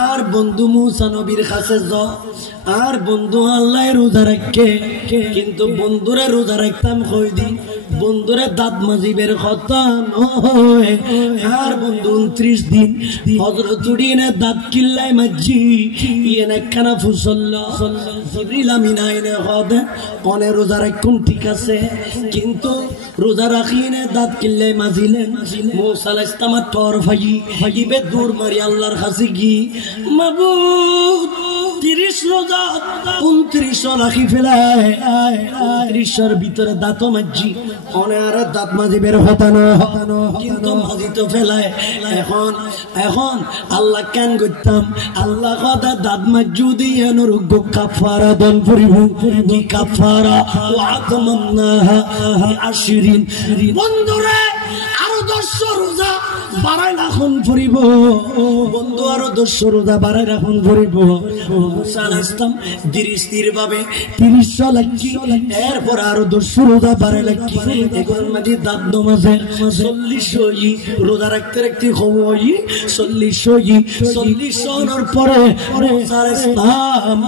আর বন্ধু মুসা নবীর কাছে যাও আর বন্ধু আল্লাহ রোজা রাখে কিন্তু বন্ধুরে রোজা রাখতাম কই দি বন্ধুরে দাঁত মাজিবের কথা নয় আর বন্ধু 29 দিন হযরত উড়িনে দাঁত কিল্লাই মাজি ইয়েনে কানা ফুসল্লা জিবরিল আমিন আইনে হদে কোনে রোজা রাখুন ঠিক আছে কিন্তু রোজা রাখিনে দাঁত কিল্লাই মাজিলেন মুসা আলাইহিস সালাম তোর ভাইবে দূর মারি আল্লাহর কাছে কি মাবুদ 30 রোজা 29 রাখি ফেলায় 30 ভিতরে দাঁত মাজি কোনে আর দাঁত মাজিবের হতানো কিন্তু মাজি তো ফেলায় এখন আল্লাহ কেন করতাম আল্লাহ কথা দাঁত মাজু দিয়ে নরুগ কাফারা দন করিব কি কাফারা ওয়া আতমান্নাহা আশরিন বন্ধুরে আরো 10 রোজা বাড়াই রাখুন ফুরিব বন্ধু আরো 10 রোজা বাড়াই রাখুন ফুরিব মুসা আলাইহিস সালাম ধীর ভাবে 30 লাগি এরপর আরো 10 রোজা বাড়াই লাগি এখন মাঝে দাঁত নমাজে 40 রোজা রাখতে রাখতে হই 40 এর পরে মুসা আলাইহিস সালাম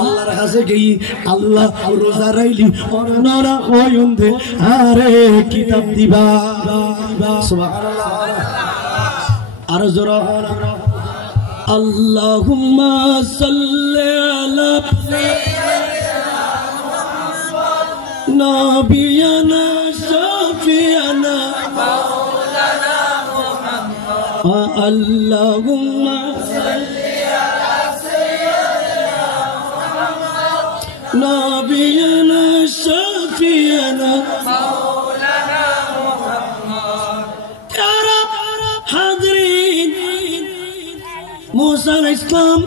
আল্লাহর কাছে গই আল্লাহ রোজা রাইলি অনরা কইন্দে আরে কিতাব দিবা সুবহানাল্লাহ আর জোরা আল্লাহুম্মা সাল্লি আলা নবিয়ানা শাফিয়ানা মাওলানা মুহাম্মদ আল্লাহুম্মা সাল্লি আলা সাইয়্যিদিনা মুহাম্মদ নবিয়ানা শাফিয়ানা মাওলানা মুহাম্মদ ইয়া রাব হাযরিন মুসা আলাইহিস সালাম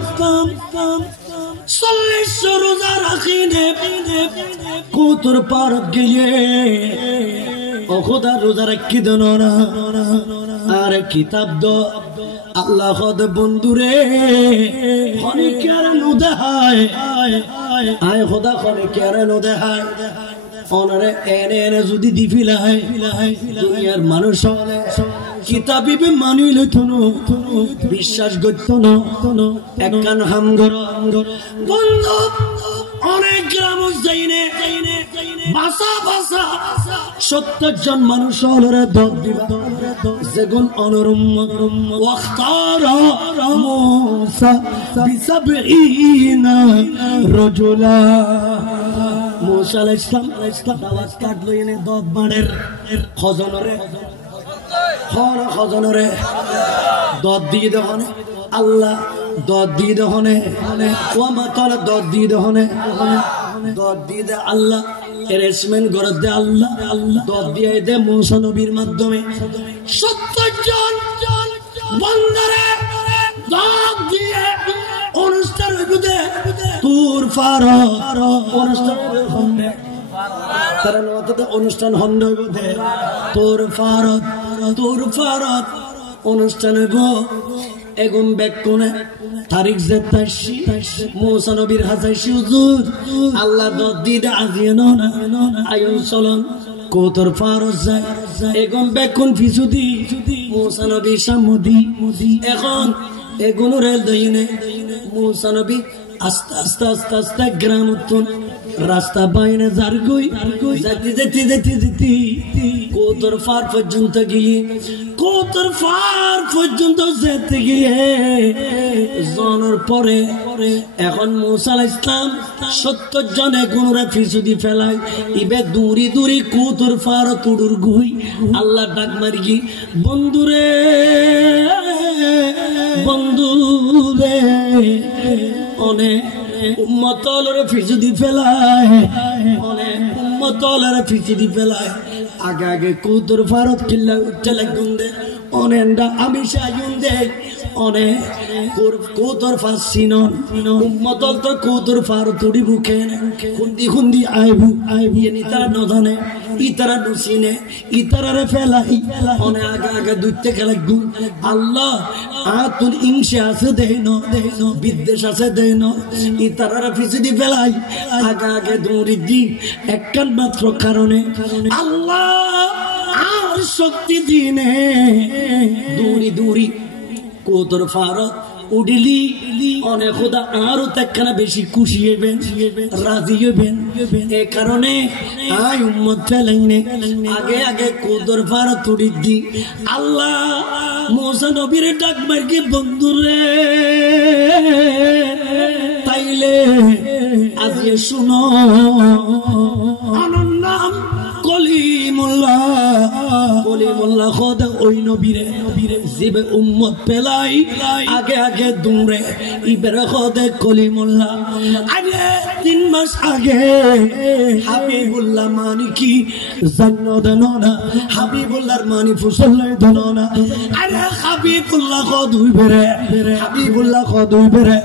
40 রোজা রাখিনে কুতুর পার গিয়ে ও খোদা রোজা রাখি দেন না আর কিতাব দো আল্লাহ খোদ বন্ধুরে হনি কেন নুদায় আয় খোদা খনি কেন নুদায় ওনারে এনে যদি দিফিলাই দুনিয়ার মানুষ কিতাবিবে মানিল তুনো বিশ্বাস করত না একখান হামগর বন্ধু অনেক গ্রাম যাইনে ভাষা 70 জন মানুষ হলরে দগ দিবা যেগুন অনরুম ওয়াখতারা মুসা বিসাবঈনা রাজুলা মুসা আলাইহিস সালাম দাওয়াত কাটলো এনে দগ বাড়ের খজনরে দদ দিয়ে দহনে আল্লাহ দদ দিয়ে দহনে ওয়া মাতালা দদ দিয়ে দহনে দদ দিয়ে দে আল্লাহ এরেসমেন্ট করে দে আল্লাহ দদ দিয়ে দে মুসা নবীর মাধ্যমে 70 জন বন্দরে দদ দিয়ে অনুষ্ঠান হইবে তুর ফারা অনুষ্ঠান হইবে তারা নওয়াতে অনুষ্ঠান হন্ড হইবে তোর ফারত অনুষ্ঠান গো এগুন বেকুনে তারিখ যে 28 মুসা নবীর হাজাইশি হুজুর আল্লাহ দদ দিদে আজিয়ে না আয়ুন চলন কোতর ফারত যায় এগুন বেকুন ফিসুদি মুসা নবী সামুদি এখন এগুন রেল দইনে মুসা নবী আস্তে গ্রাম রাস্তা বাইনে যারগুই যেতে কোতর ফার পর্যন্ত যেতে গিয়ে জনের পরে এখন মুসা আলাইহিস সালাম 70 জনে গুণরা ফিসুদি ফেলায় ইবে দূরি কোতর ফার তুড়ুর গুই আল্লাহ ডাক মারি বন্ধুরে অনেক উম্মতলরে ফিসুদি ফেলায় আগে কুদুর ভারত কিল্লা উঠতে লাগুন দে অনেন্দা আমি সাজুন দে অনেক কোতর ফাসিনন উম্মতল তো কোতর ফার তুড়ি বুকে খুন্দি খুন্দি আইবু আইবিয়ে তারা নদানে ইতারা নুসিনে ইতারারে ফেলাই অনে আগে আগে দুইতে খেলা গুণ আল্লাহ আতুল ইনশা আছে দেন বিদ্বেষ আছে দেন ইতারারে ফিসিদি ফেলাই আগে আগে দৌড়ি দি একখান মাত্র কারণে আল্লাহ আর শক্তি দিনে দৌড়ি দৌড়ি কোতর ফারত উডিলি অনেক খোদা আরো তেখানা বেশি খুশি হবেন রাজি হবেন এ কারণে আই উম্মত ফেলাইনে আগে আগে কোদর ফারত উড়ি দি আল্লাহ মুসা নবীর ডাক মারকে বন্ধুরে তাইলে আজ শুনো আনন্দ নাম কলিমুল্লাহ খোদা ওই নবীরে জিবে উম্মত পেলাই আগে আগে দূরে ইবের খোদা কলিমুল্লাহ আগে 3 মাস আগে হাবিবুল্লাহ মানি কি জান্নাত ননা হাবিবুল্লাহর মানি ফুসলাই দননা আরে হাবিবুল্লাহ খোদুই বেরে হাবিবুল্লাহ খোদুই বেরে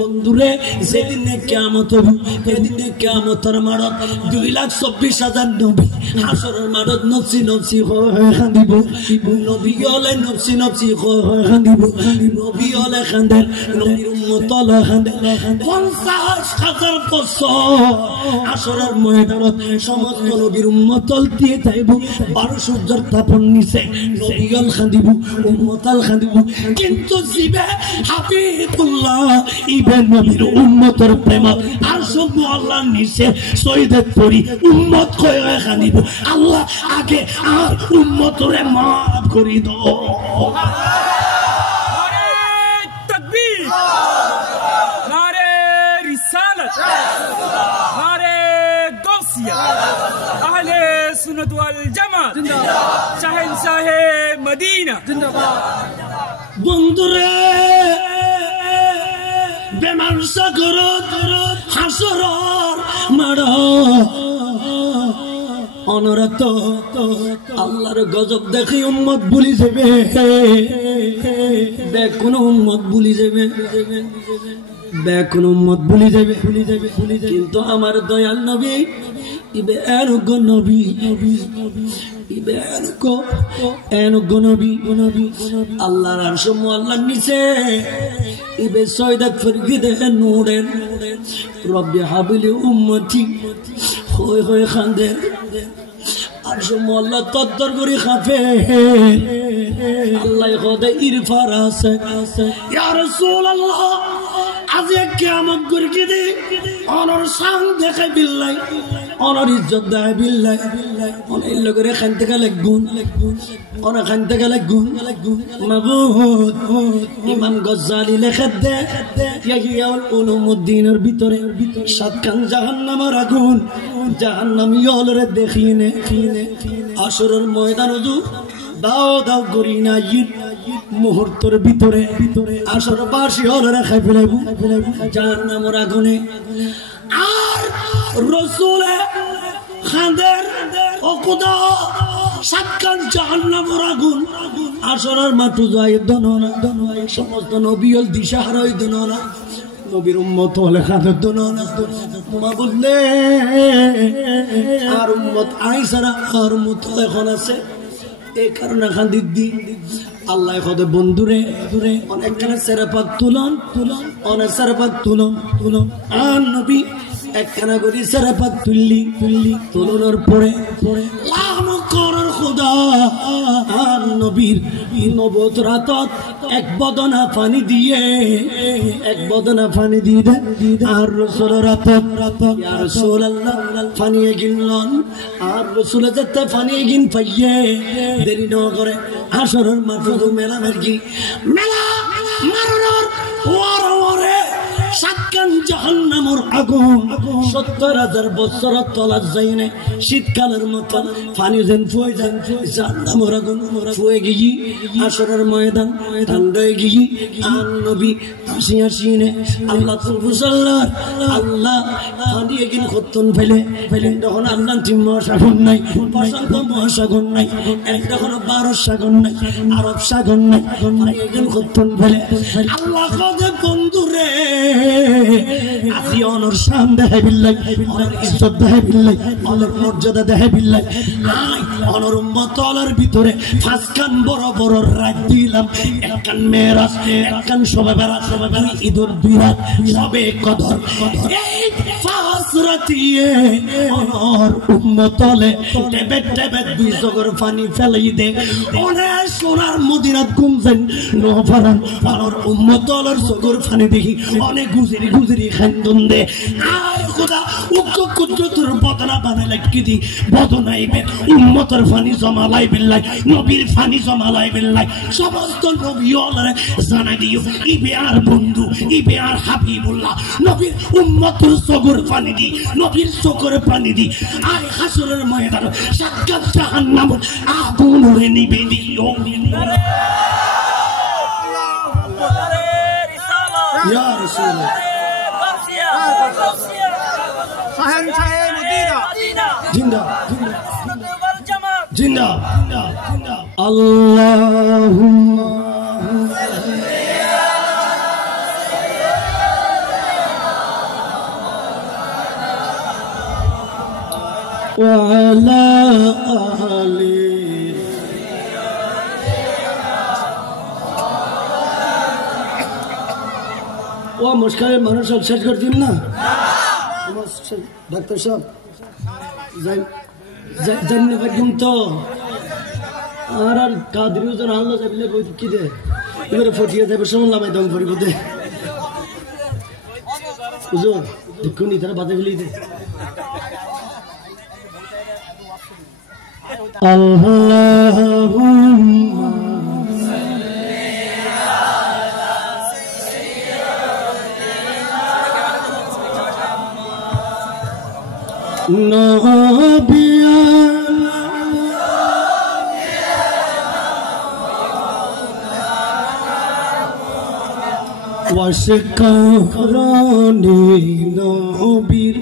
বন্ধুরে সেদিনে কিয়ামত হবে সেদিনে কিয়ামতের মারত 2,24,000 নবী হাসরের মাঠত নফসি নফসি খান্দিব নবী হলে নফসি নফসি খান্দিব নবী হলে খান্দের নবীর উম্মত হলে খান্দের 50,000 বছর হাসরের ময়দানত সমস্ত নবীর উম্মত দিয়ে যাইব 12 সূর্যের তাপন নিচে নবী হল খান্দিব উম্মত হল খান্দিব কিন্তু জিবে হাবিবুল্লাহ ইবে নবীর উম্মতের প্রেম আর সব আল্লাহর নিচে শহীদের পরি উম্মত কয় খান্দিব আল্লাহ আগে আর উম্মতরে মাফ করি দাও নারে তাকবীর নারে রিসালাত নারে গাউসিয়া আহলে সুন্নাত ওয়াল জামাত জিন্দাবাদ শাহেনশাহ মদিনা জিন্দাবাদ বন্ধুরে বেমান সাগর হাসরর মার অনরত আল্লাহর গজব দেখি উম্মত ভুলি যাবে কোন উম্মত ভুলি যাবে কোন উম্মত ভুলি যাবে কিন্তু আমার দয়াল নবী ইবে এনুগ নবী ইবে এনুগ নবী আল্লাহর আরশ আল্লাহর নিচে ইবে সয়দাত ফরগিদে নূরেন রব্বি হাবিলি উম্মতি হই হই খান্দের আরশ আল্লাহ তদ্দর করে খাফে আল্লাহ খোদা ইরফার আছে ইয়া রাসূলুল্লাহ আজ কিয়ামত করে দে অনর সাং দেখে বিল্লাহ অনর ইজ্জত দেয় বিল্লাহ অনেক লোকের খানতে গেলে গুণ অনেক খানতে গেলে গুণ মাবুদ ইমাম গজ্জালি লেখে দে ইয়াহিয়াউল উলুমুদ্দিনের ভিতরে 7 খান জাহান্নামের আগুন জাহান্নামী হলরে দেখিনে আসরের ময়দান উজু দাও দাও করি না মুহূর্তের ভিতরে আসর বাসী হলরে খাই ফেলাইবু জাহান্নামের আগুনে আর রসুলে খাদের ও খোদা 7 খান জাহান্নামের আগুন আসরের মাঠু যায় দননা সমস্ত নবী হল দিশাহারা হই দননা নবীর উম্মত হলে খাদের দননা মা বললে আর উম্মত আইসারা আর উম্মত এখন আছে এই কারণে খান দিদি আল্লাহ খোদে বন্ধুরে অনেকখানে সেরাপাত তুলন অনেক সেরাপাত তুলন আর নবী একখানা করি সেরাপাত তুলনের পরে লাম করার খোদা আর নবীর নবত রাতত এক বদনা পানি দিয়ে দে আর রসুল রাতত ইয়া রাসূলুল্লাহ পানি গিনলন আর রসুল যেতে পানি গিন পাইয়ে দেরি ন করে আসরের মাঠে মেলা মেলা মারনর ওরে 7 খান জাহান্নামের আগুন 70,000 বছর তলার যাইনে শীতকালের মতো পানি যেন ফুয়ে যান জাহান্নামের আগুন ফুয়ে গিয়ে আসরের ময়দান ঠান্ডায় গিয়ে আর নবী হাসিনে আল্লাহ মুসল্লার আল্লাহ পানি এগিন করতেন ফেলে তখন আল্লাহ মহাসাগর নাই প্রশান্ত মহাসাগর নাই তখন ভারত সাগর নাই আরব সাগর নাই এগিন করতেন ফেলে আল্লাহ বন্ধু রে আজি অনর শান দেহে বিল্লাই অনর ইজ্জত দেহে বিল্লাই অনর মর্যাদা দেহে বিল্লাই অনর উম্মত আলার ভিতরে পাঁচখান বড় বড় রাত দিলাম একখান মেরাজ একখান শবে বরাত ঈদুল বিরাত সবে কদর এই পাঁচ রাতিয়ে অনর উম্মত আলে টেবে দুই জগর পানি ফেলাই দে ওরে সোনার মদিনাত গুমছেন নফারান অনর উম্মত আলার জগর পানি দেখি অনেক গুজরি খান্দন দে আর খোদা উক্ত কুদরতের বদনা বানাইলা কি দি বদনাইবে উম্মতের পানি জমালাই বিল্লাহ নবীর পানি জমালাই বিল্লাহ সমস্ত নবী ওলারে জানাই দিও ইবে আর বন্ধু ইবে আর হাবিবুল্লাহ নবীর উম্মতের চোখের পানি দি নবীর চোখের পানি দি আর হাসরের ময়দান সাক্ষাৎ জাহান্নাম আগুন হয়ে নিবে দিও ইয়া রাসূলুল্লাহ জিন্দা জিন্দা আল্লাহুম্মা ওয়া আলা আলি ও মুশকিলের মানুষ সব শেষ করে দিন না ডাক্তার সাহেব জাননে পারবেন তো আর আর কাদরি ওজন আল্লাহ যাবিলে বই কি দে এবারে ফটিয়ে যাবে সমন লামাই দম পড়িব দে হুজুর দেখুনি তারা বাধা ফেলি দে আল্লাহুম্মা নবিয়া ওয়াশকারনি নবীর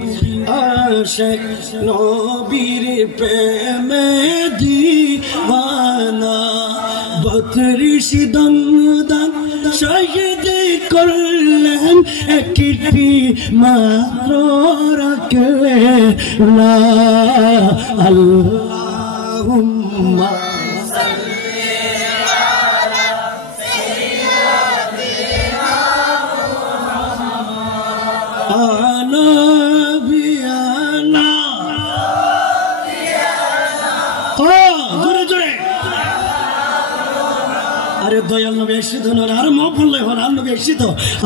আশিক নবীর প্রেমে দিওয়ানা 32 দান শহীদ করলেন একটি মাত্র রাখলে না আল্লাহুম্মা দয়াল নবী এসেছিত আর মা বললে হন আর নবী এসেছিত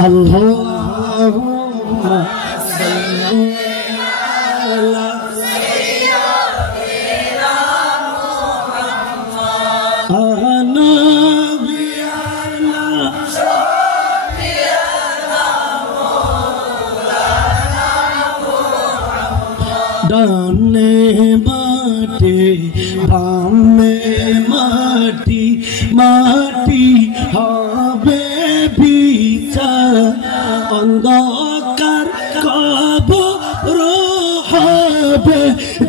আল্লাহুম্মা সাল্লি আলা সাইয়্যিদিনা মুহাম্মদ নবিয়ানা সাফিয়ানা মাওলানা মুহাম্মদ ডানে মাটি বামে মাটি মাটি হবে বিচার অন্ধকার কবর হবে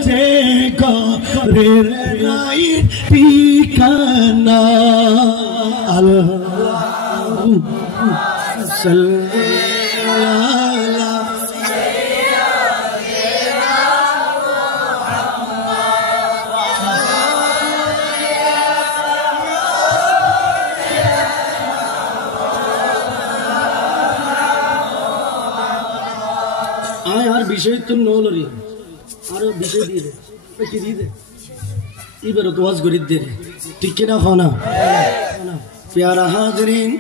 যে ঘরের নাই ঠিকানা আল্লাহুম্মা সাল্লি আলা সাইয়্যিদিনা বিষয় তো নলরি আরো বিষয় দিয়ে দে কি দিয়ে দে এবারে তো ওয়াজ করি দে ঠিক কিনা খানা প্যারা হাজরিন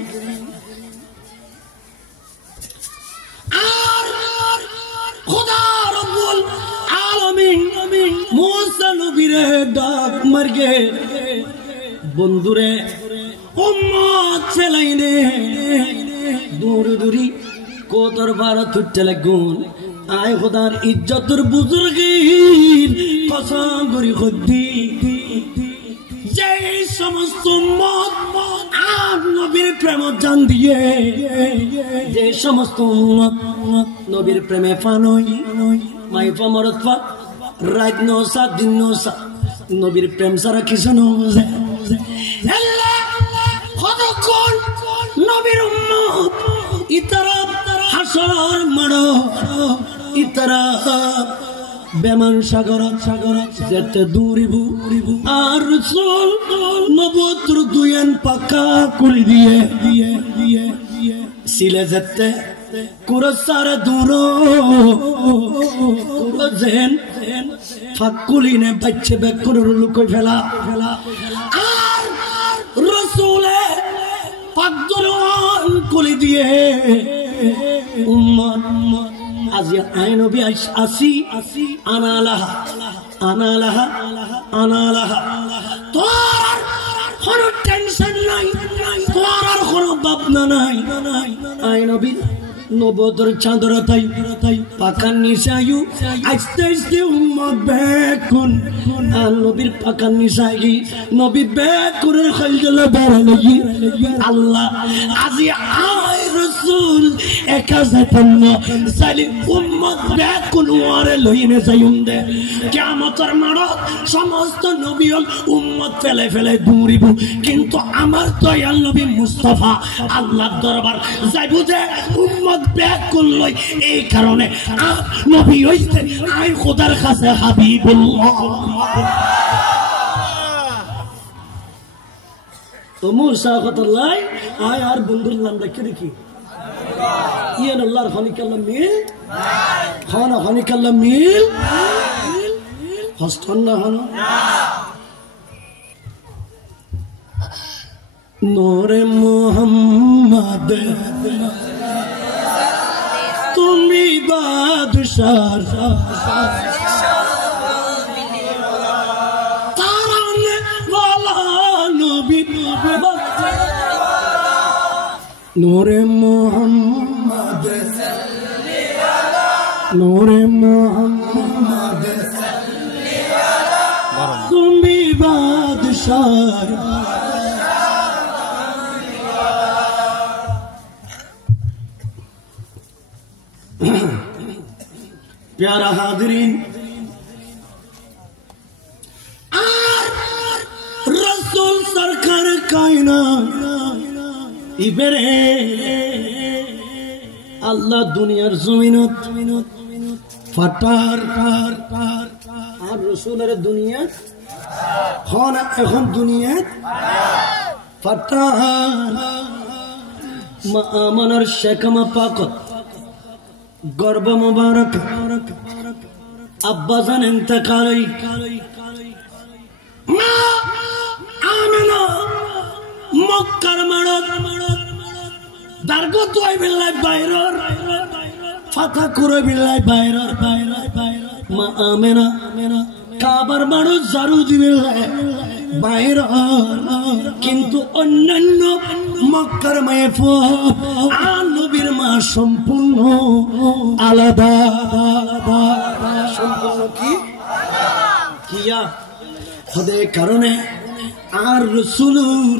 আর খোদা রব্বুল আলামিন মুসা নবীরে ডাক মারগে বন্ধুরে উম্মত ফেলাইনে দূর দূরি কোতর ভারত উঠতে লাগুন আয় খোদার ইজ্জতর বুজুর্গীর কসম করি খুদ্দি যে সমস্ত মত আর নবীর প্রেম জান দিয়ে যে সমস্ত মত নবীর প্রেমে ফানই মাই পমরত পা রাত নসা দিন নসা নবীর প্রেম সারা কিছু নবুঝে আল্লাহ কতক্ষণ নবীর উম্মত ইতারা হাসর মারো ইতারা বেমান সাগর যেতে দূরিবু আর রাসূল নবুয়তর দুয়ান পাকা করে দিয়ে সিলে যেতে কুরসার দূর কুরজেন ফাকুলিনে বাচ্চা বেকুর লুকই ফেলা আর রাসূলে পাকদরওয়ান করে দিয়ে উম্মত আজ আয় নবী আসি আনালাহা তোর কোনো টেনশন নাই তোর আর কোনো ভাবনা নাই আয় নবী নবদর চাঁদর তাই পাকান নিশায়ু আস্তে আস্তে উম্মত বেকুন আর নবীর পাকান নিশাই নবী বেকুনের খাইজলা বাড়ালি আল্লাহ আজি আয় রাসূল একা যাইতেন না সালি উম্মত বেকুন ওয়ারে লইনে যাইউন্দে কিয়ামতের মাঠত সমস্ত নবী উম্মত ফেলে দৌড়িব কিন্তু আমার দয়াল নবী মুস্তাফা আল্লাহর দরবার যাইবো যে উম্মত ব্যাক করলই এই কারণে নবী হইতে আই খোদার কাছে হাবিবুল্লাহ তো মুসা কতলাই আয় আর বন্ধুর নাম রাখি দেখি ইয়ান আল্লাহর খনিকাল্লাহ মিল খনিকাল্লাহ মিল হস্তন না হন নূরে মুহাম্মদ তুমি বাদশাহ তারানে ওয়ালা নবী নূরে মুহাম্মদ তুমি বাদশাহ प्यारा हाज़रीन रसूल सरकार कायनात इबरे अल्लाह दुनियार जमीनत फाटार আর রসুলের দুনিয়া এখন দুনিয়া ফাটার মা আমানার শেখমা পাকত গর্ব মুবারক আব্বাজান ইন্তেকাল মা আমিনা মক্কার মাড়ত দারগত ওই বিল্লাহ বাইরর ফাতা করে বিল্লাহ বাইরর মা আমিনা কাবার মাড়ত জারু দিবিল্লাহ বাইর কিন্তু অন্যান্য মক্কার মায়ে নবীর মা সম্পূর্ণ আলাদা সম্পূর্ণ কিয়া হদে কারণে আর রাসূলুর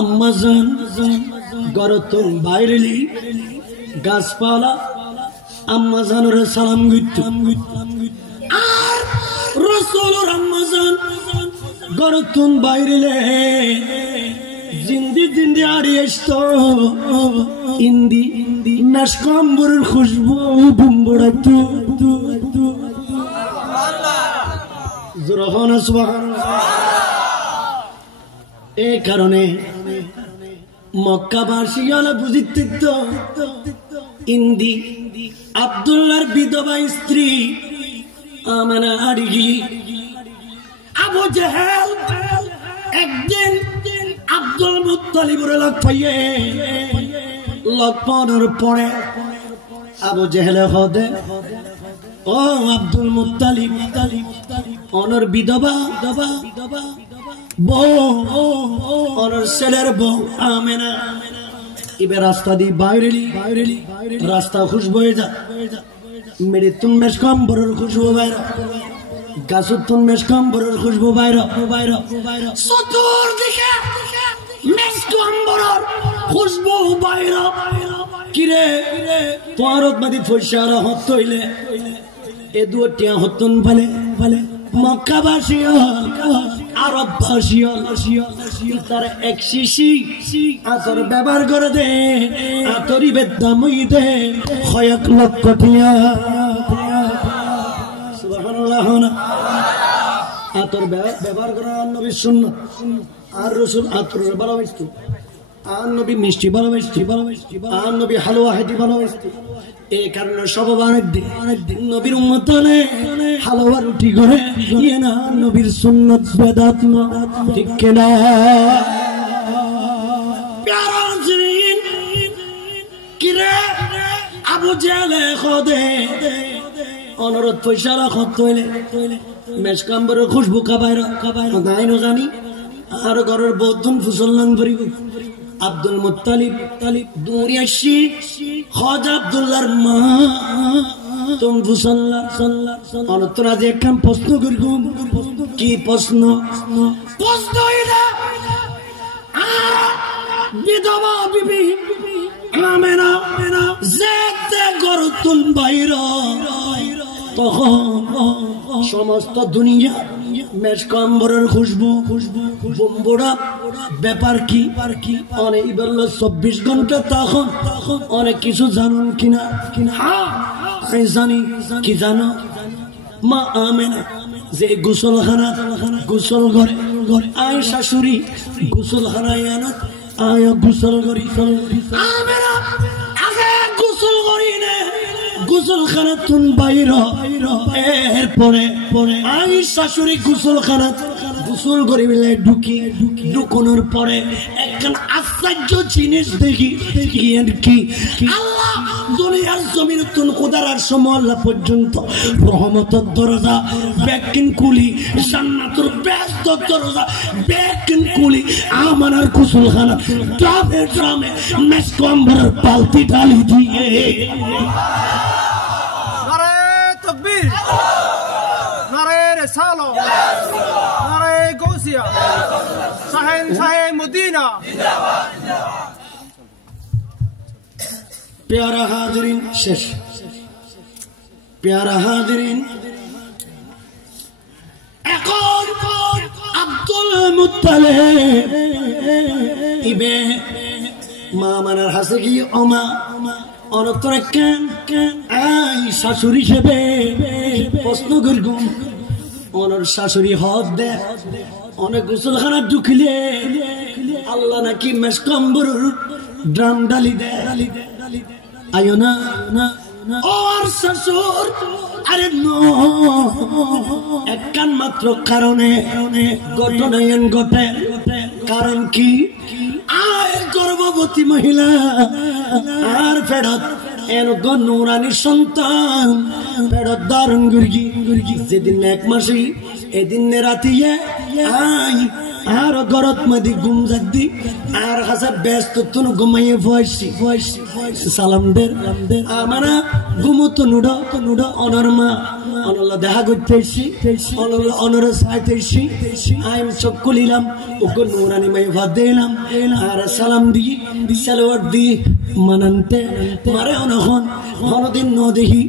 আম্মাজান গরতন বাইরেলি গাছপালা আম্মাজানের সালাম গিতাম আর রাসূলুর আম্মাজান গরতন বাইরেলে জিন্দি আড়িয়েsto ইন্দি নাশকম্বরের খুশবু বুম্বড়াইতো জোরহনা সুবহানাল্লাহ এই কারণে মক্কাবাসী হলো বুঝিত ইন্দি আব্দুল্লাহর বিধবা স্ত্রী আমানা আড়িগি আবু জাহেল একদিন আব্দুল মুত্তালিবের লোক পাইয়ে লোক পাওয়ার পরে আবু জেহেলে হদে ও আব্দুল মুত্তালিব অনর বিধবা বউ অনর ছেলের বউ আমেনা এবার রাস্তা দিয়ে বাইরেলি রাস্তা খুশবু হয়ে যা মেরিতুন মেশকাম্বরের খুশবু বাইর গাছুতুন মেশকাম্বরের খুশবু বাইর চতুর্দিকে মেশকাম্বরের খুশবু বাইর কিরে তোর মাদি ফসিয়ার হত হইলে এ দুটিয়া হতুন ফলে মক্কাবাসী আরববাসী তার এক শিশি আতর ব্যবহার করে দে আতরি বেদামই দে 1 লক্ষ টিয়া সুবহানাল্লাহ আতর ব্যবহার করা নবীর সুন্নাত আর রাসূল আতর ভালোবাসতো আর নবী মিষ্টি ভালোবাসতো আর নবী হালুয়া হাতি ভালোবাসতো এই কারণে সবার দিন নবীর উম্মত হলে হালুয়া রুটি করে ইয়ে না নবীর সুন্নাত বেদাত না ঠিক কিনা প্যারা জিন কিরে আবু জেলে খোদে অনুরোধ পয়সা রাখত হইলে মেশকাম্বরের খুশবু কাবাইর গাইনো জানি আর ঘরের বৌদ্ধন ফুসল্লান করিব আব্দুল মুত্তালিব দুরিয়াশি খোজ আব্দুল্লাহর মা তুম ফুসল্লা অনতর আজ একখান প্রশ্ন করিব কি প্রশ্ন হইলে বিধবা বিবি আমেনা যেতে গরতুন বাইর তখন সমস্ত দুনিয়া মেশকাম্বরের খুশবু বুম্বুড়া ব্যাপার কি অনেক বললো 24 ঘন্টা তখন অনেক কিছু জানুন কিনা আমি জানি কি জানো মা আমেনা যে গোসলখানা গোসল ঘরে আই শাশুড়ি গোসলখানায় আনা আয় গোসল করি আমেনা আগে গোসল করি নে গোসলখানা তুন বাইর এরপরে আই শাশুড়ি গোসলখানা গোসল করি বেলায় ঢুকানোর পরে একখান আশ্চর্য জিনিস দেখি কি আল্লাহ দুনিয়ার জমির তুন খোদার সমল্লা পর্যন্ত রহমতের দরজা ব্যাকিন কুলি জান্নাতের ব্যস্ত দরজা ব্যাকিন কুলি আমানার গোসলখানা ড্রামে মেশকাম্বরের পালতি ঢালি দিয়ে নারে রেসালো নারে গৌসিয়া শাহে মদিনা प्यारा हाजरीन शेष प्यारा हाजरीन এখন আব্দুল মুত্তালিব ইবে মা মানার হাসে কি ওমা অনতর কেন আই শাশুড়ি হিসেবে প্রশ্ন করগুম অনর শাশুড়ি হদ দে অনেক গোসলখানা ঢুকলে আল্লাহ নাকি মেশকাম্বরের ড্রাম ডালি দে আয়ো না ওর শ্বশুর আরে একখান মাত্র কারণে ঘটনায়ন ঘটে কারণ কি আর গর্ভবতী মহিলা আর ফেরত এরকম নুরানি সন্তান ফেরত দারুণ গুরগি যেদিন 1 মাসে এদিন রাতিয়ে আই আর গরত মধ্যে ঘুম জাগদি আর হাসা ব্যস্ত তুন ঘুমাইয়ে ফয়সি সালাম দের আমারা ঘুমতো নুডো অনরমা অনলা দেখা করতেছি অনর সাইতেছি আইম চোখ খুলিলাম ওকে নুরানি মাই ভাত দিলাম আর সালাম দি সালাওয়াত দি মানন্তে মারে অনখন হরদিন ন দেখি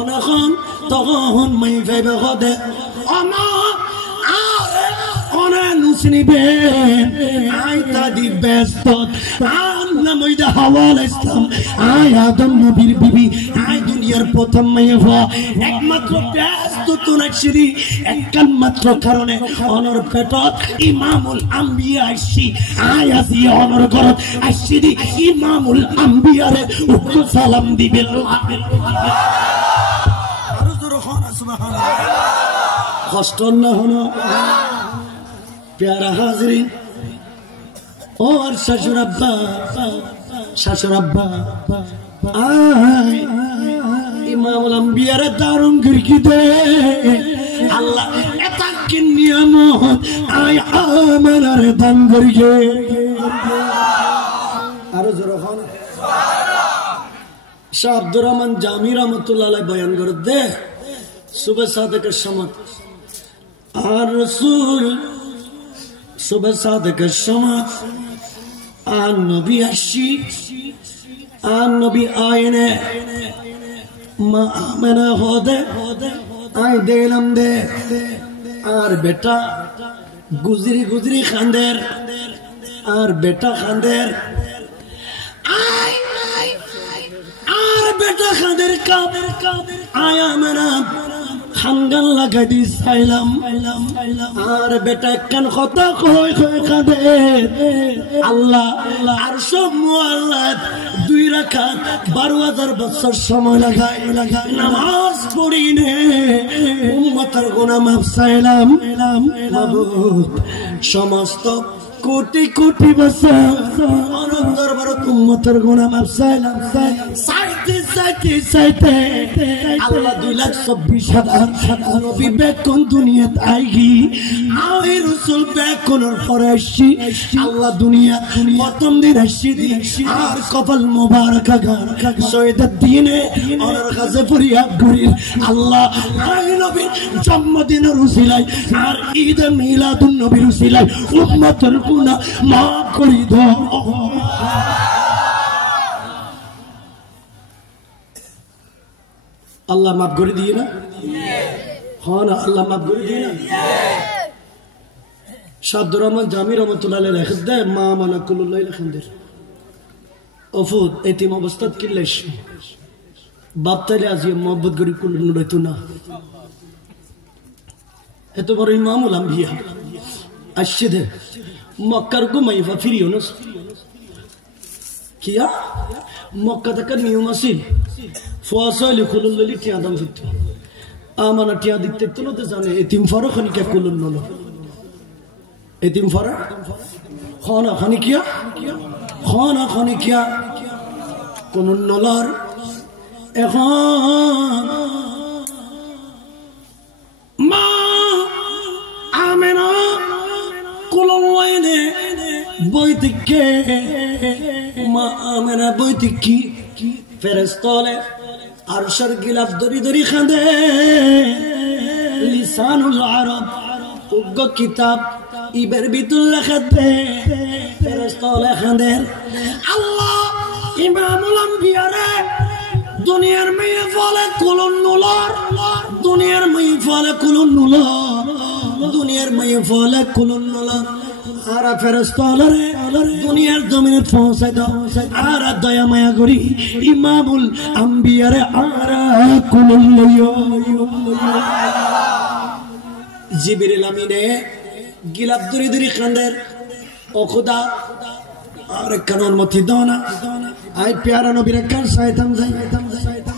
অনখন তখন মাই ভাইবা হদে আমা অনা নুসনিবে আই তাদি ব্যস্ত আন্না মইদা হাওয়াল ইসলাম আই আদম নবীর বিবি আই দুনিয়ার প্রথম মেয়ে হওয়া একমাত্র ব্যস্ত তুনাকশিরি একখান মাত্র কারণে অনর পেটত ইমামুল আম্বিয়া আইসি আই আসি অনর ঘরত আইসি দি ইমামুল আম্বিয়ারে উক্ত সালাম দিবে আরো জোরে হন সুবহানাল্লাহ কষ্ট না হনো प्यारा हाजरीन और ससुर अब्बा आय इमामुल अंबिया रे दारुन गिरकी दे अल्लाह एता की नियामत आय आमना रे दान करके आरो जरो खान শাহ আব্দুর রহমান জামি রহমতুল্লাহ আলাইহি বয়ান করে দে সুবহ সাদেকের সময় আর রাসূল সুবহ সাদেকের সময় আর নবী আসি আর নবী আইনে মা আমেনা হদে আই দিলাম দে আর বেটা গুজরি গুজরি খান্দের আর বেটা খান্দের আর বেটা খাদের কাদের আয়া মেরা খানগান লাগাই দি সাইলাম আর বেটা কেন কথা কই কই কাদের আল্লাহ আর সব মুআল্লাত 2 রাকাত 12,000 বছর সময় লাগাই নামাজ পড়িনে উম্মতের গুনাহ মাফ চাইলাম মাবুদ সমস্ত কোটি কোটি বছর অনন্তর বড় উম্মতের গুনাহ মাফ চাইলাম চাইতে আল্লাহ 2,24,000 নবী বেকন দুনিয়াত আইগি আই রাসূল বেকনের পরে আসি আল্লাহ দুনিয়া প্রথম দিন আসি আর কপাল মোবারক শহীদের দিনে ওনার কাছে ফরিয়াদ করি আল্লাহ আই নবী জন্মদিনের উসিলায় আর ঈদ মিলাদুন নবীর উসিলায় উম্মতের গুনাহ মাফ করে দাও আল্লাহ মাফ করে দিয়ে না হ্যাঁ না আল্লাহ মাফ করে দিয়ে না শাহ আব্দুর রহমান জামি রহমতুল্লাহ আলাইহি লেখেন দে মা মানা কুল্লুল্লাহ লেখেন দে অফুদ এতিম অবস্থাত কিল্লেশ বাপ তাইলে আজি মোহাম্মত গরি কুল্লুন রইতো না এত বড় ইমামুল আম্বিয়া আসছে দে মক্কার ঘুমাইবা ফিরিও না কিয়া মক্কা থেকে নিয়ম আছিল ফসলি কুলুল্লি টিয়া দাম দিত আমানা টিয়া দিতে তুলতে জানে এতিম ফারুক খনিকা কুলুল নল এতিম ফারুক খানা খনিকিয়া খানা খনিকিয়া কুলুল নলার এখন মা আমেনা কুলুল ওয়াইনে বইতিকে মা আমেনা বইতিকি ফেরেশতালে আরশের গিলাফ দরি দরি খান্দে লিসানুল আরব উগ্গ কিতাব ইবের বিতুল লেখাতে ফেরেশতালে খান্দে আল্লাহ ইমামুল আম্বিয়া রে দুনিয়ার মেয়ে ফলে কুলুন নুলার দুনিয়ার মেয়ে ফলে কুলুন নুলার দুনিয়ার মেয়ে ফলে কুলুন নুলার আর ফেরেশতারে দুনিয়ার জমিনে পৌঁছাই দাও আর দয়া মায়া করি ইমামুল আম্বিয়ারে আর কুলুল্লাহ জিবরিল আমিনে গিলাফ দরি দরি খান্দের ও খোদা আর কানুন মতি দনা আই প্যারা নবীর কার সাইতাম যাই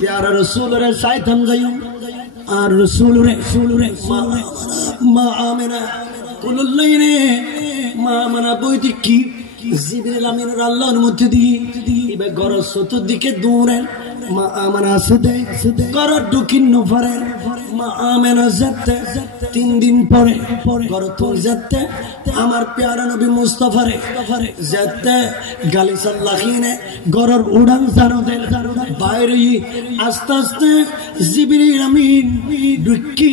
প্যারা রাসূলের সাইতাম যাই আর রাসূলরে মা আমেনা কুলুল্লাহ রে মা মানা বইতে কি জিবরিল আমিনের আল্লাহর মধ্যে দিবে ঘর চতুর্দিকে দূরে মা আমানা আছে ঘর ঢুকিন নফরে মা আমেনা যেতে 3 দিন পরে ঘর তোর যেতে আমার প্যারা নবী মুস্তাফারে যেতে গালি সাল্লাহিনে ঘরের উড়ান জানতে বাইরে আস্তে আস্তে জিবরিল আমিন ঢুকি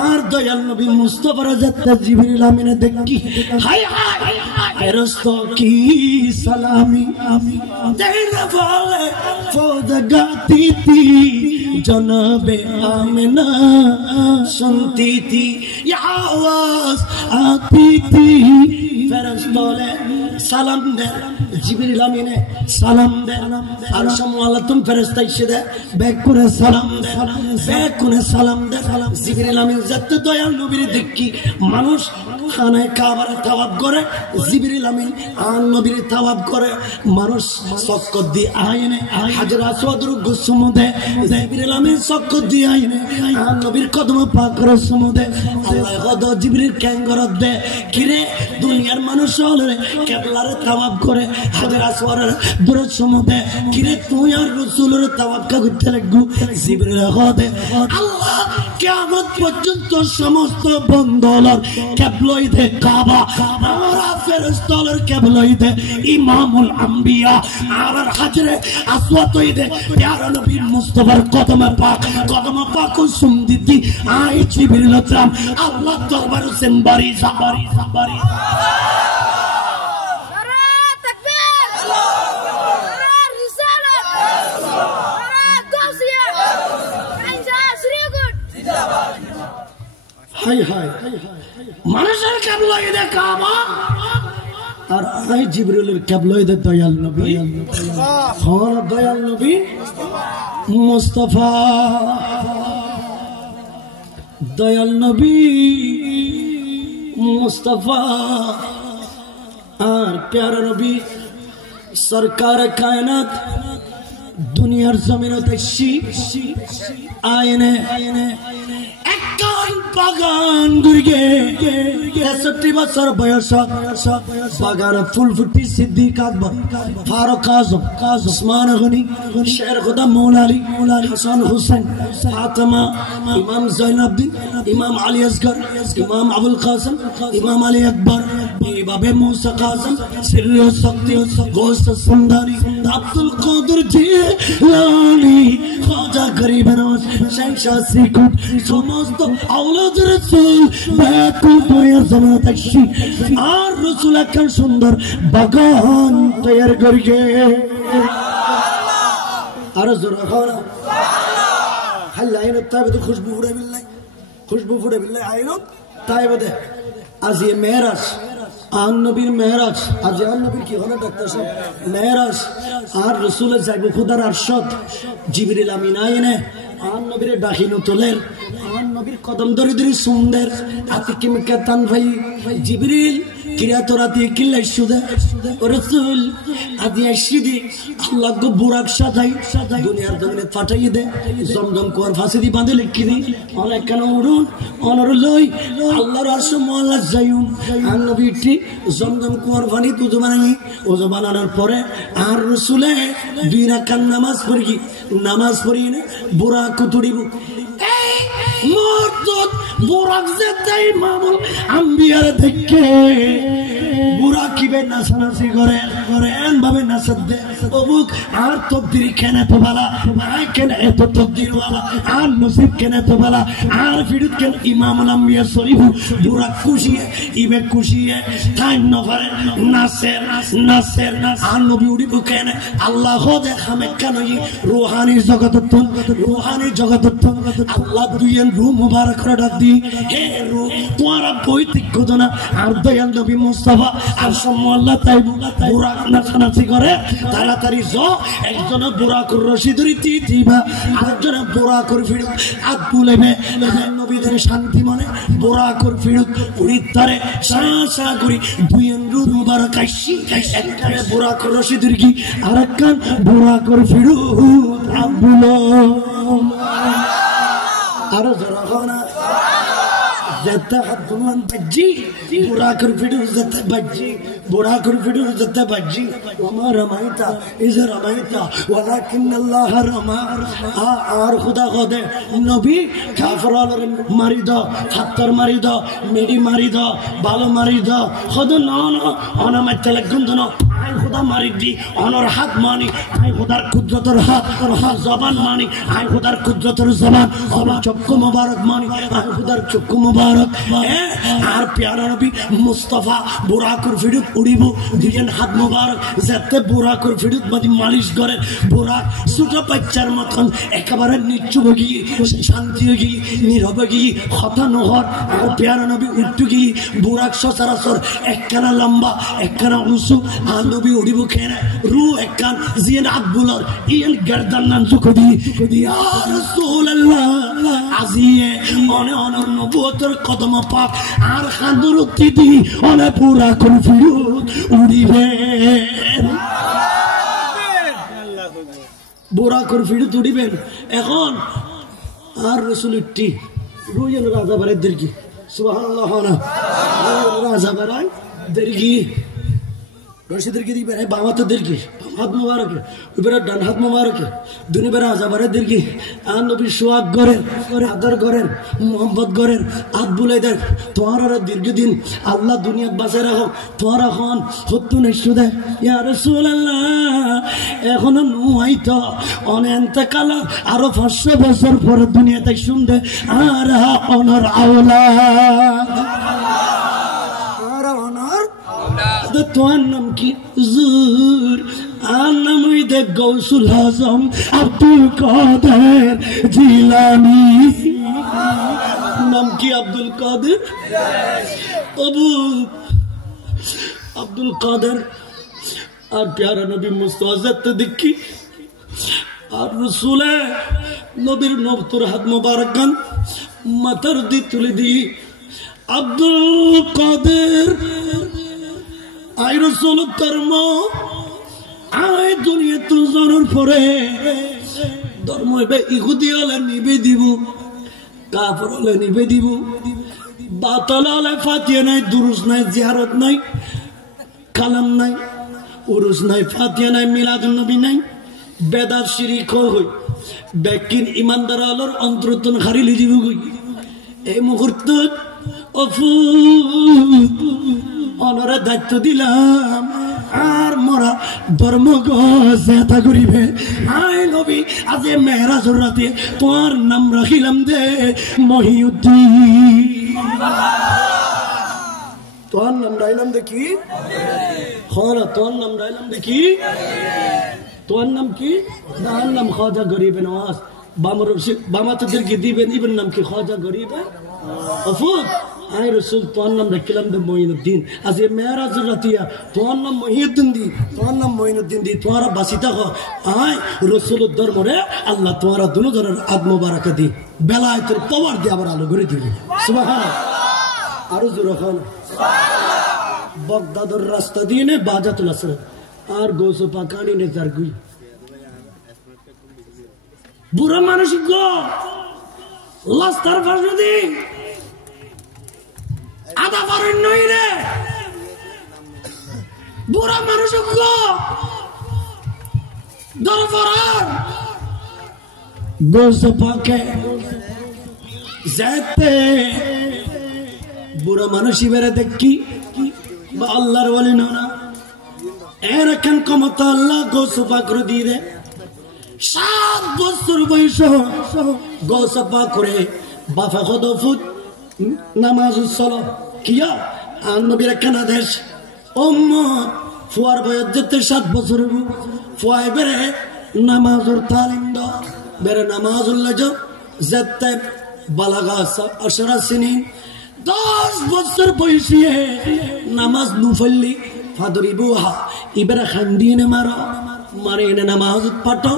আর দয়াল নবী মুস্তাফারে যেতে জিবরিল আমিনে দেখি হায় হায় ফেরেশতা কি সালামি আমি দেনা বলে ফোদগাতি থি জনাবে আমিনা শুনতি থি ইয়া আওয়াজ আতি থি ফেরেশতালে সালাম দে জিবরিল আমিনে সালাম দে আর সালাতুম ফেরেশতা এসে ব্যাক করে সালাম দে ব্যাক করে সালাম দে জিবরিল আমিন যত দয়াল নবীর দেখি মানুষ খানায় কাবার তাওয়াব করে জিবরিল আমিন আর নবীর তাওয়াব করে মানুষ সক্কত দি আইনে হাজর আসওয়াদর গুসুম দে জিবরিল আমিন সক্কত দি আইনে আর নবীর কদম পাক রসুম দে আল্লাহ গদ জিবরিল ক্যাঙ্গরত দে কিরে দুনিয়ার মানুষ হলে কেবলারে তাওয়াব করে হাজর আসওয়ারের দরুদ সুমদে কিরে তুই আর রাসূলের তাওয়াব কা করতে লাগু জিবরিল গদে আল্লাহ কিয়ামত পর্যন্ত সমস্ত বন্দলার কেবলা কেবলইতে কাবা আমরা ফেরেশতাদের কেবলইতে ইমামুল আম্বিয়া আর হাজরে আসওয়াতইতে প্যারা নবী মুস্তাফার কদমে পাক সুমদিতি আই জিবরিল ইসলাম আল্লাহ দরবার সেনবারি সাবারি সাবারি মানুষের কেবলইতে কাবা আর আই জিবরিলের কেবলইতে দয়াল নবী দয়াল নবী মুস্তাফা দয়াল নবী মুস্তাফা আর প্যারা নবী সরকার কায়নাত দুনিয়ার জমিনে দেখছি আইনে বাগান দুর্গে ৬৩ বছর বয়স বাগান ফুল ফুটি সিদ্দিক আকবর ফারুক আজম উসমান গনি শের খুদা মৌলা আলী হাসান হুসেন ফাতেমা ইমাম জৈনুদ্দিন ইমাম আলী আসগর ইমাম আবুল কাসেম ইমাম আলী আকবর এইভাবে মুসা কাসেম সিরিয় শক্তি গোস্ত সুন্দরী আব্দুল কাদের জিলানী খাজা গরিব নওয়াজ শাহ সিকুট সমস্ত আওলাদ রাসূল ব্যাকুল দুনিয়ার জমিনে দেখছি আর রাসূল একখান সুন্দর বাগান তৈরি করবে আর জোরে খাওয়া হাল আইনত তাইবে খুশবু ফুড়ে বিল্লাহ আইনত তাইবে আজ এই মেরাজ আন নবীর মেরাজ আজ আন নবীর কি হলো ডাক্তার সাহেব মেরাজ আর রাসূলের যাইব খুদার আরশদ জিবরিল আমিন আইনে আন নবীর ডাকিনো তোলের আন নবীর কদম ধরে ধরে সুন্দর আতিকি মিকা তান ভাই জিবরিল কিরা তোরাতি কিল্লাই সুদা ও রাসূল আদি আশিদি আল্লাহ গো বুরাক সাজাই দুনিয়ার জমিনে ফাটাই দে জমজম কোর ফাঁসি দি বাঁধে লিখি দি অনেক কেন উড়ুন অনর লই আল্লাহর আরশ মোয়াল্লা যাইউন আন নবীটি জমজম কোর পানি তুজো বানাই ওজো বানানোর পরে আর রাসূলে দুই রাকাত নামাজ পড়ি না বুরাক তুড়িব মরদত বুরাক যেতাই মামুল আম্বিয়ার দেখে বুরাক কিবে নাচানাচি করে এন ভাবে নাচাত দে অবুক আর তকদির কেনে তো বালা আয় কেনে এত তকদির বালা আর নসিব কেনে তো বালা আর ফিরুত কেন ইমামুল আম্বিয়া শরীফ বুরাক খুশিয়ে ইবে খুশিয়ে তাই নফারে নাসের আর নবী উড়িব কেনে আল্লাহ দেখামে কেন রুহানি জগতত্ব আল্লাহ দুইয়ের রু মুবারক করে ডাক দি হে রু তোমারা বৈতিক ঘটনা আর দয়াল নবী মুস্তাফা আর সম্মাল্লাহ তাই বুরাক নাচানাচি করে তাড়াতাড়ি জ একজন বুরাকুর রশি ধরি দিবা আরেকজন বুরাকুর ফিরুক আত বুলেবে নবীদের শান্তি মনে বুরাকুর ফিরুক উড়িতারে সা করি দুইয়ের রু মুবারক আইসি একখানে বুরাকুর রশি ধরি কি আরেকখান বুরাকুর ফিরুক আবুলো আরো জোরা খাওয়া زتا حدوان بجي براك الفيديو زتا بجي براك الفيديو زتا بجي وما رميت إذا رميت ولكن الله رمى আর খুদা খোদে নবী কাফরাল মারিদ হাত্তর মারিদ মেডি মারিদ ভালো মারিদ খোদ নন অনামাইতলে গন্ধন আই খুদা মারি দি অনর হাত মানি আই খুদার কুদরতের হাত জবান মানি আই খুদার কুদরতের জবান অবা চক্ষু মুবারক মানি আই খুদার চক্ষু মুবারক আর প্যারা নবী মুস্তাফা বুরাকুর ফিরুত উড়িব দুইজন হাত মুবারক যাতে বুরাকুর ফিরুত মাদি মালিশ করে বুরাক ছোট বাচ্চার মতন একেবারে নিচুব গিয়ে শান্তি গিয়ে নীরব গিয়ে কথা নহর আর প্যারা নবী উঠু গিয়ে বুরাক সচরাচর একখানা লম্বা একখানা উঁচু আর নবী উড়িব খেয়ে রু একখান জিয়েন আব্বুলর ইয়েন গর্দান নাম চুকো দিয়ে আর রাসূলুল্লাহ আজিয়ে অনে অনর নবুয়তের কদম পাক আর খান্দুর তিদি অনে পুরা কোন ফিরুত উড়িবে বুরা করে ফিরুত উড়িবেন এখন আর রাসূলটি রুইয়েন রাজা বারে দরকি সুবহানাল্লাহ না রাজা বারে দরকি রশিদেরকে দিবে বামাতদেরকে হাত মোবারকে এবারে ডান হাত মোবারকে দুনিবেরা আজাবারে দিরকি আর নবী সোয়াগ গরের আদর গরের মোহাম্মদ গরের হাত বুলাই দেখ তোমার আর দীর্ঘদিন আল্লাহ দুনিয়া বাঁচায় রাখো তোমার এখন হত্যু নেশু দেয় ইয়া রাসূলুল্লাহ এখনো নুয়াইতো অনেন্তে কালা আরো 500 বছর পরে দুনিয়াতে শুনবে আর অনর আওলা তোমার নাম কি হুজুর? আর নাম দে গৌসুল আজম আব্দুল কাদের জিলানী। নাম কি আব্দুল কাদের? আব্দুল কাদের আর প্যারা নবী মুস্তাফা তো দেখি আর রসুলে নবীর নবতুর হাত মোবারক গান মাথার দি তুলে দি আব্দুল কাদের আই রসুল ধর্ম আয় দুনিয়া তো জনের পরে ধর্ম এবার ইহুদি হলে নিবে দিব কাফর হলে নিবে দিব বাতাল হলে ফাতিয়া নাই দুরুস নাই জিয়ারত নাই কালাম নাই উরুস নাই ফাতিয়া নাই মিলাদুন নবী নাই বেদাত শিরিক হই বেকিন ইমানদার আলোর অন্তরতন হারিলি দিব গই এই মুহূর্ত অনরা দায়িত্ব দিলাম আর মরা ধর্ম গেতা করিবে আয় নবী আজ মেহরাজুর রাতে তোমার নাম রাখিলাম দে মহিউদ্দিন। তোমার নাম রাইলাম দেখি হরা তোর নাম রাইলাম দেখি তোর নাম কি? তার নাম খাজা গরিবে নওয়াজ বামাতদেরকে দিবেন ইবেন নাম কি খাজা গরিবে অফুদ আই রসুল তোর নাম রাখিলাম দে মঈনুদ্দিন আজ মেহরাজুর রাতিয়া তোর নাম মহিউদ্দিন দি তোর নাম মঈনুদ্দিন দি তোরা বাসিতা হ আয় রসুল ধর্মরে আল্লাহ তোরা দুনো ধরনের আত্মবারাক দি বেলায় তোর পাওয়ার দিয়ে আবার আলো করে দিবি সুবহানাল্লাহ আরো জোরে খান বগদাদের রাস্তা দিয়ে নে বাজাতুল আসর আর গোসো পাকানি নে জারগুই বুড়া মানুষ গো লাস্তার ফাঁসে দি আদা পারেন নই রে বুড়া মানুষ গো দরফরার গোসো পাকে যেতে বুড়া মানুষই বেড়ে দেখি বা আল্লাহর ওয়ালি না এরকম ক্ষমতা আল্লাহ গোসফা করে দিয়ে দেয় 7 বছর বয়স গোসফা করে বাফা কদফুত নামাজ সলো কিয়া আর নবীর একখান আদেশ উম্মত ফুয়ার বয়স যেতে 7 বছর ফুয়াই বেড়ে নামাজুর তালিম দ বেড়ে নামাজুল্লাহ যেতে বালাগা 18 সিনিন 10 বছর বয়সী নামাজ নুফল্লি ফাদরি বুহা ইবেরা খান্দিনে মারো মারে এনে নামাজ পাঠো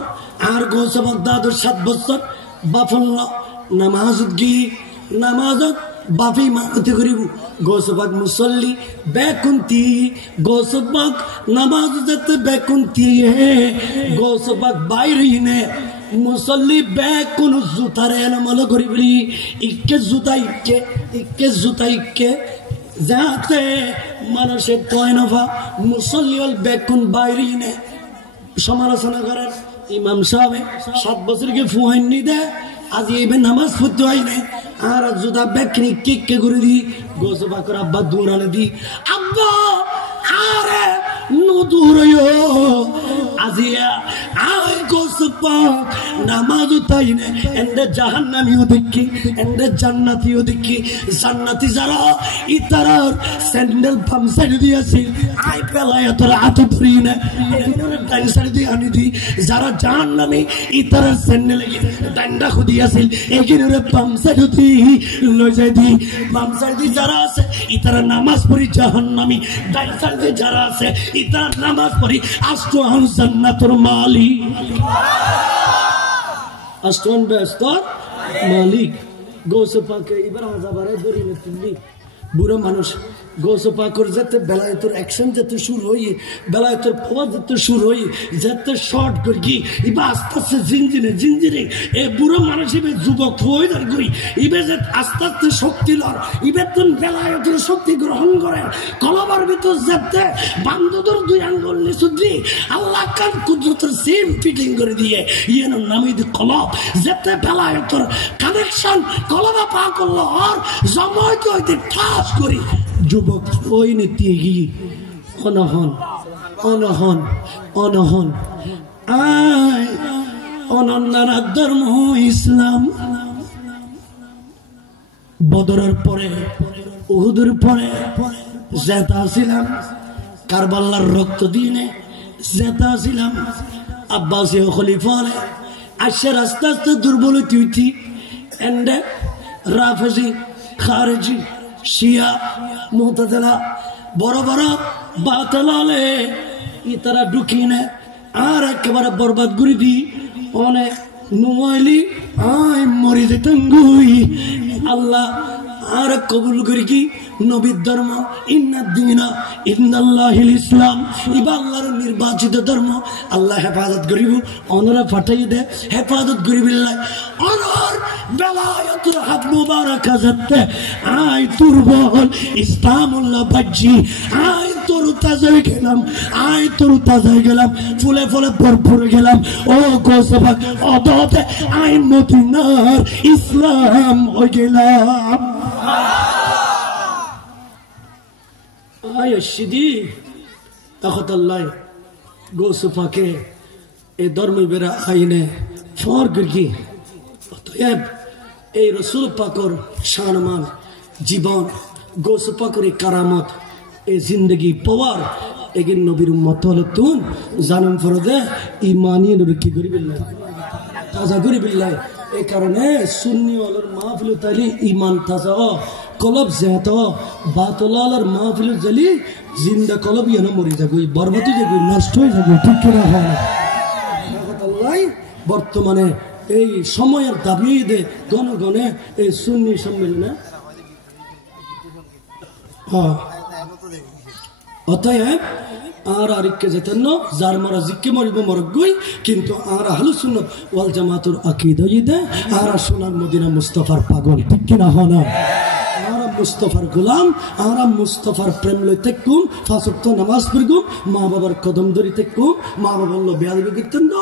আর গোসবাক দাদুর 7 বছর বাফল্ল নামাজ গি নামাজ বাফি মাকতে করিব গোসবাক মুসল্লি বেকুন্তি গোসবাক নামাজ যেতে বেকুন্তি গোসবাক বাইরিনে মুসল্লি বেকুন জুতারে এলমল করিবলি ইকে জুতা ইকে যাতে মানুষের তয়নফা মুসল্লি হল বেকুন বাইরিনে সমালোচনা করার ইমাম সাহেব 7 বছরকে ফুয়াইনি দে আজ এইবে নামাজ পড়তে হয় না আর জুতা বেকনি কিকে করে দি গোসবা করে আব্বা দৌড়ালে দি আব্বা আরে নদুরয়ো আজিয়া আই গোসবা নামাজ তাইনে এন্ডে জাহান্নামিও দেখি এন্ডে জান্নাতিও দেখি জান্নাতি যারা ইতারার স্যান্ডেল পাম সাইড দিয়েছি আই পেলায় তোরা হাত ধরি না এগুলোর ডান সাইড দিয়ে আনি দি যারা জাহান্নামী ইতারার স্যান্ডেল ডান্ডা খুদিয়াছিল এগুলোর পাম সাইড দি লই যাই দি পাম সাইড দি যারা আছে ইতারা নামাজ পড়ি জাহান্নামী ডান সাইড দি যারা আছে ইতারা নামাজ পড়ি আস্তুহান জান্নাতুর মালিক আস্তুহান বেস্তার মালিক গোসফা কে ইবার হাজাবারে দরিনে তুলি বুড়ো মানুষ গোসো পাকর যাতে বেলায়তর অ্যাকশন যাতে শুরু হই বেলায়তর ফোয়া যাতে শুরু হই যাতে শর্ট করি ইবা আস্তে আস্তে জিঞ্জিরে এ বুড়ো মানুষ ইবে যুবক ফোয়ার করি ইবে যে আস্তে আস্তে শক্তি লর ইবে তুন বেলায়তর শক্তি গ্রহণ করে কলবার ভিতর যাতে বান্ধবর দুই আঙ্গুল নিচু দিয়ে আল্লাহ কান কুদরতের সেম ফিটিং করে দিয়ে ইয়েন নামিদ কলব যাতে বেলায়তর কানেকশন কলবা পা করলো আর জমাইতে হইতে ঠাস করি যুবক ওই নীতি গিয়ে অনহন আয় অনন্যারা ধর্ম ইসলাম বদরের পরে উহুদের পরে জেতা ছিলাম কারবালার রক্ত দিয়ে জেতা ছিলাম আব্বাসীয় খলিফা আশার আস্তে আস্তে দুর্বল হইতে এন্ডে রাফেজি খারেজি শিয়া মুতাজিলা বড় বড় বাতালালে ইতারা ঢুকিনে আর একেবারে বরবাদ করে দি অনেক নুয়াইলি আয় মরি যেতাম গুই আল্লাহ আর কবুল করি কি নবীর ধর্ম ইন্নাদ্দিনা ইন্নাল্লাহিল ইসলাম ইবা আল্লাহর নির্বাচিত ধর্ম আল্লাহ হেফাজত করিব অনরা ফাটাই দে হেফাজত করিবিল্লাহ অনর বেলায়াতুর হাত মুবারক যাতে আয় দুর্বল ইসলামুল্লাহ বাজি আয় তোর তাজা গেলাম ফুলে ফুলে ভরপুর গেলাম ও গোসবাক অদতে আয় মদিনার ইসলাম হয়ে গেলাম আয়শিদি তখতাল্লাহ গোসফাকে এই ধর্মী বেরা আইনে ফর গিরগি অতএব এই রসুল পাকর শানমান জীবন গোসফাকর এই কারামত এই জিন্দগি পাওয়ার এগিন নবীর উম্মত হলে তুন জানান ফরদে ইমানিয়ে নবী কি করি বিল্লাহ তাজা করি বিল্লাহ এই কারণে সুন্নি ওয়ালার মাহফিল তালি ইমান তাজা কলব জেত বাতলার মাহফিল জালি জিন্দা কলব ইয়ানো মরি যাগুই বরবাদ হয়ে যাগুই নষ্ট হয়ে যাগুই ঠিক কিনা হয় আল্লাহ বর্তমানে এই সময়ের দাবি দে গণগণে এই সুন্নি সম্মেলনে অতএব আর আরেককে যেতেন না যার মারা জিক্কে মরিব মরগুই কিন্তু আর আহলুস সুন্নাত ওয়াল জামাতুর আকীদা ইদে আর সোনার মদিনা মুস্তাফার পাগল ঠিক কিনা হনা আর মুস্তাফার গোলাম আর মুস্তাফার প্রেম লইতে কুম ফাঁস ওয়াক্ত নামাজ পড়গুম মা বাবার কদম ধরিতে কুম মা বাবার লো বেয়াদবি করতেন না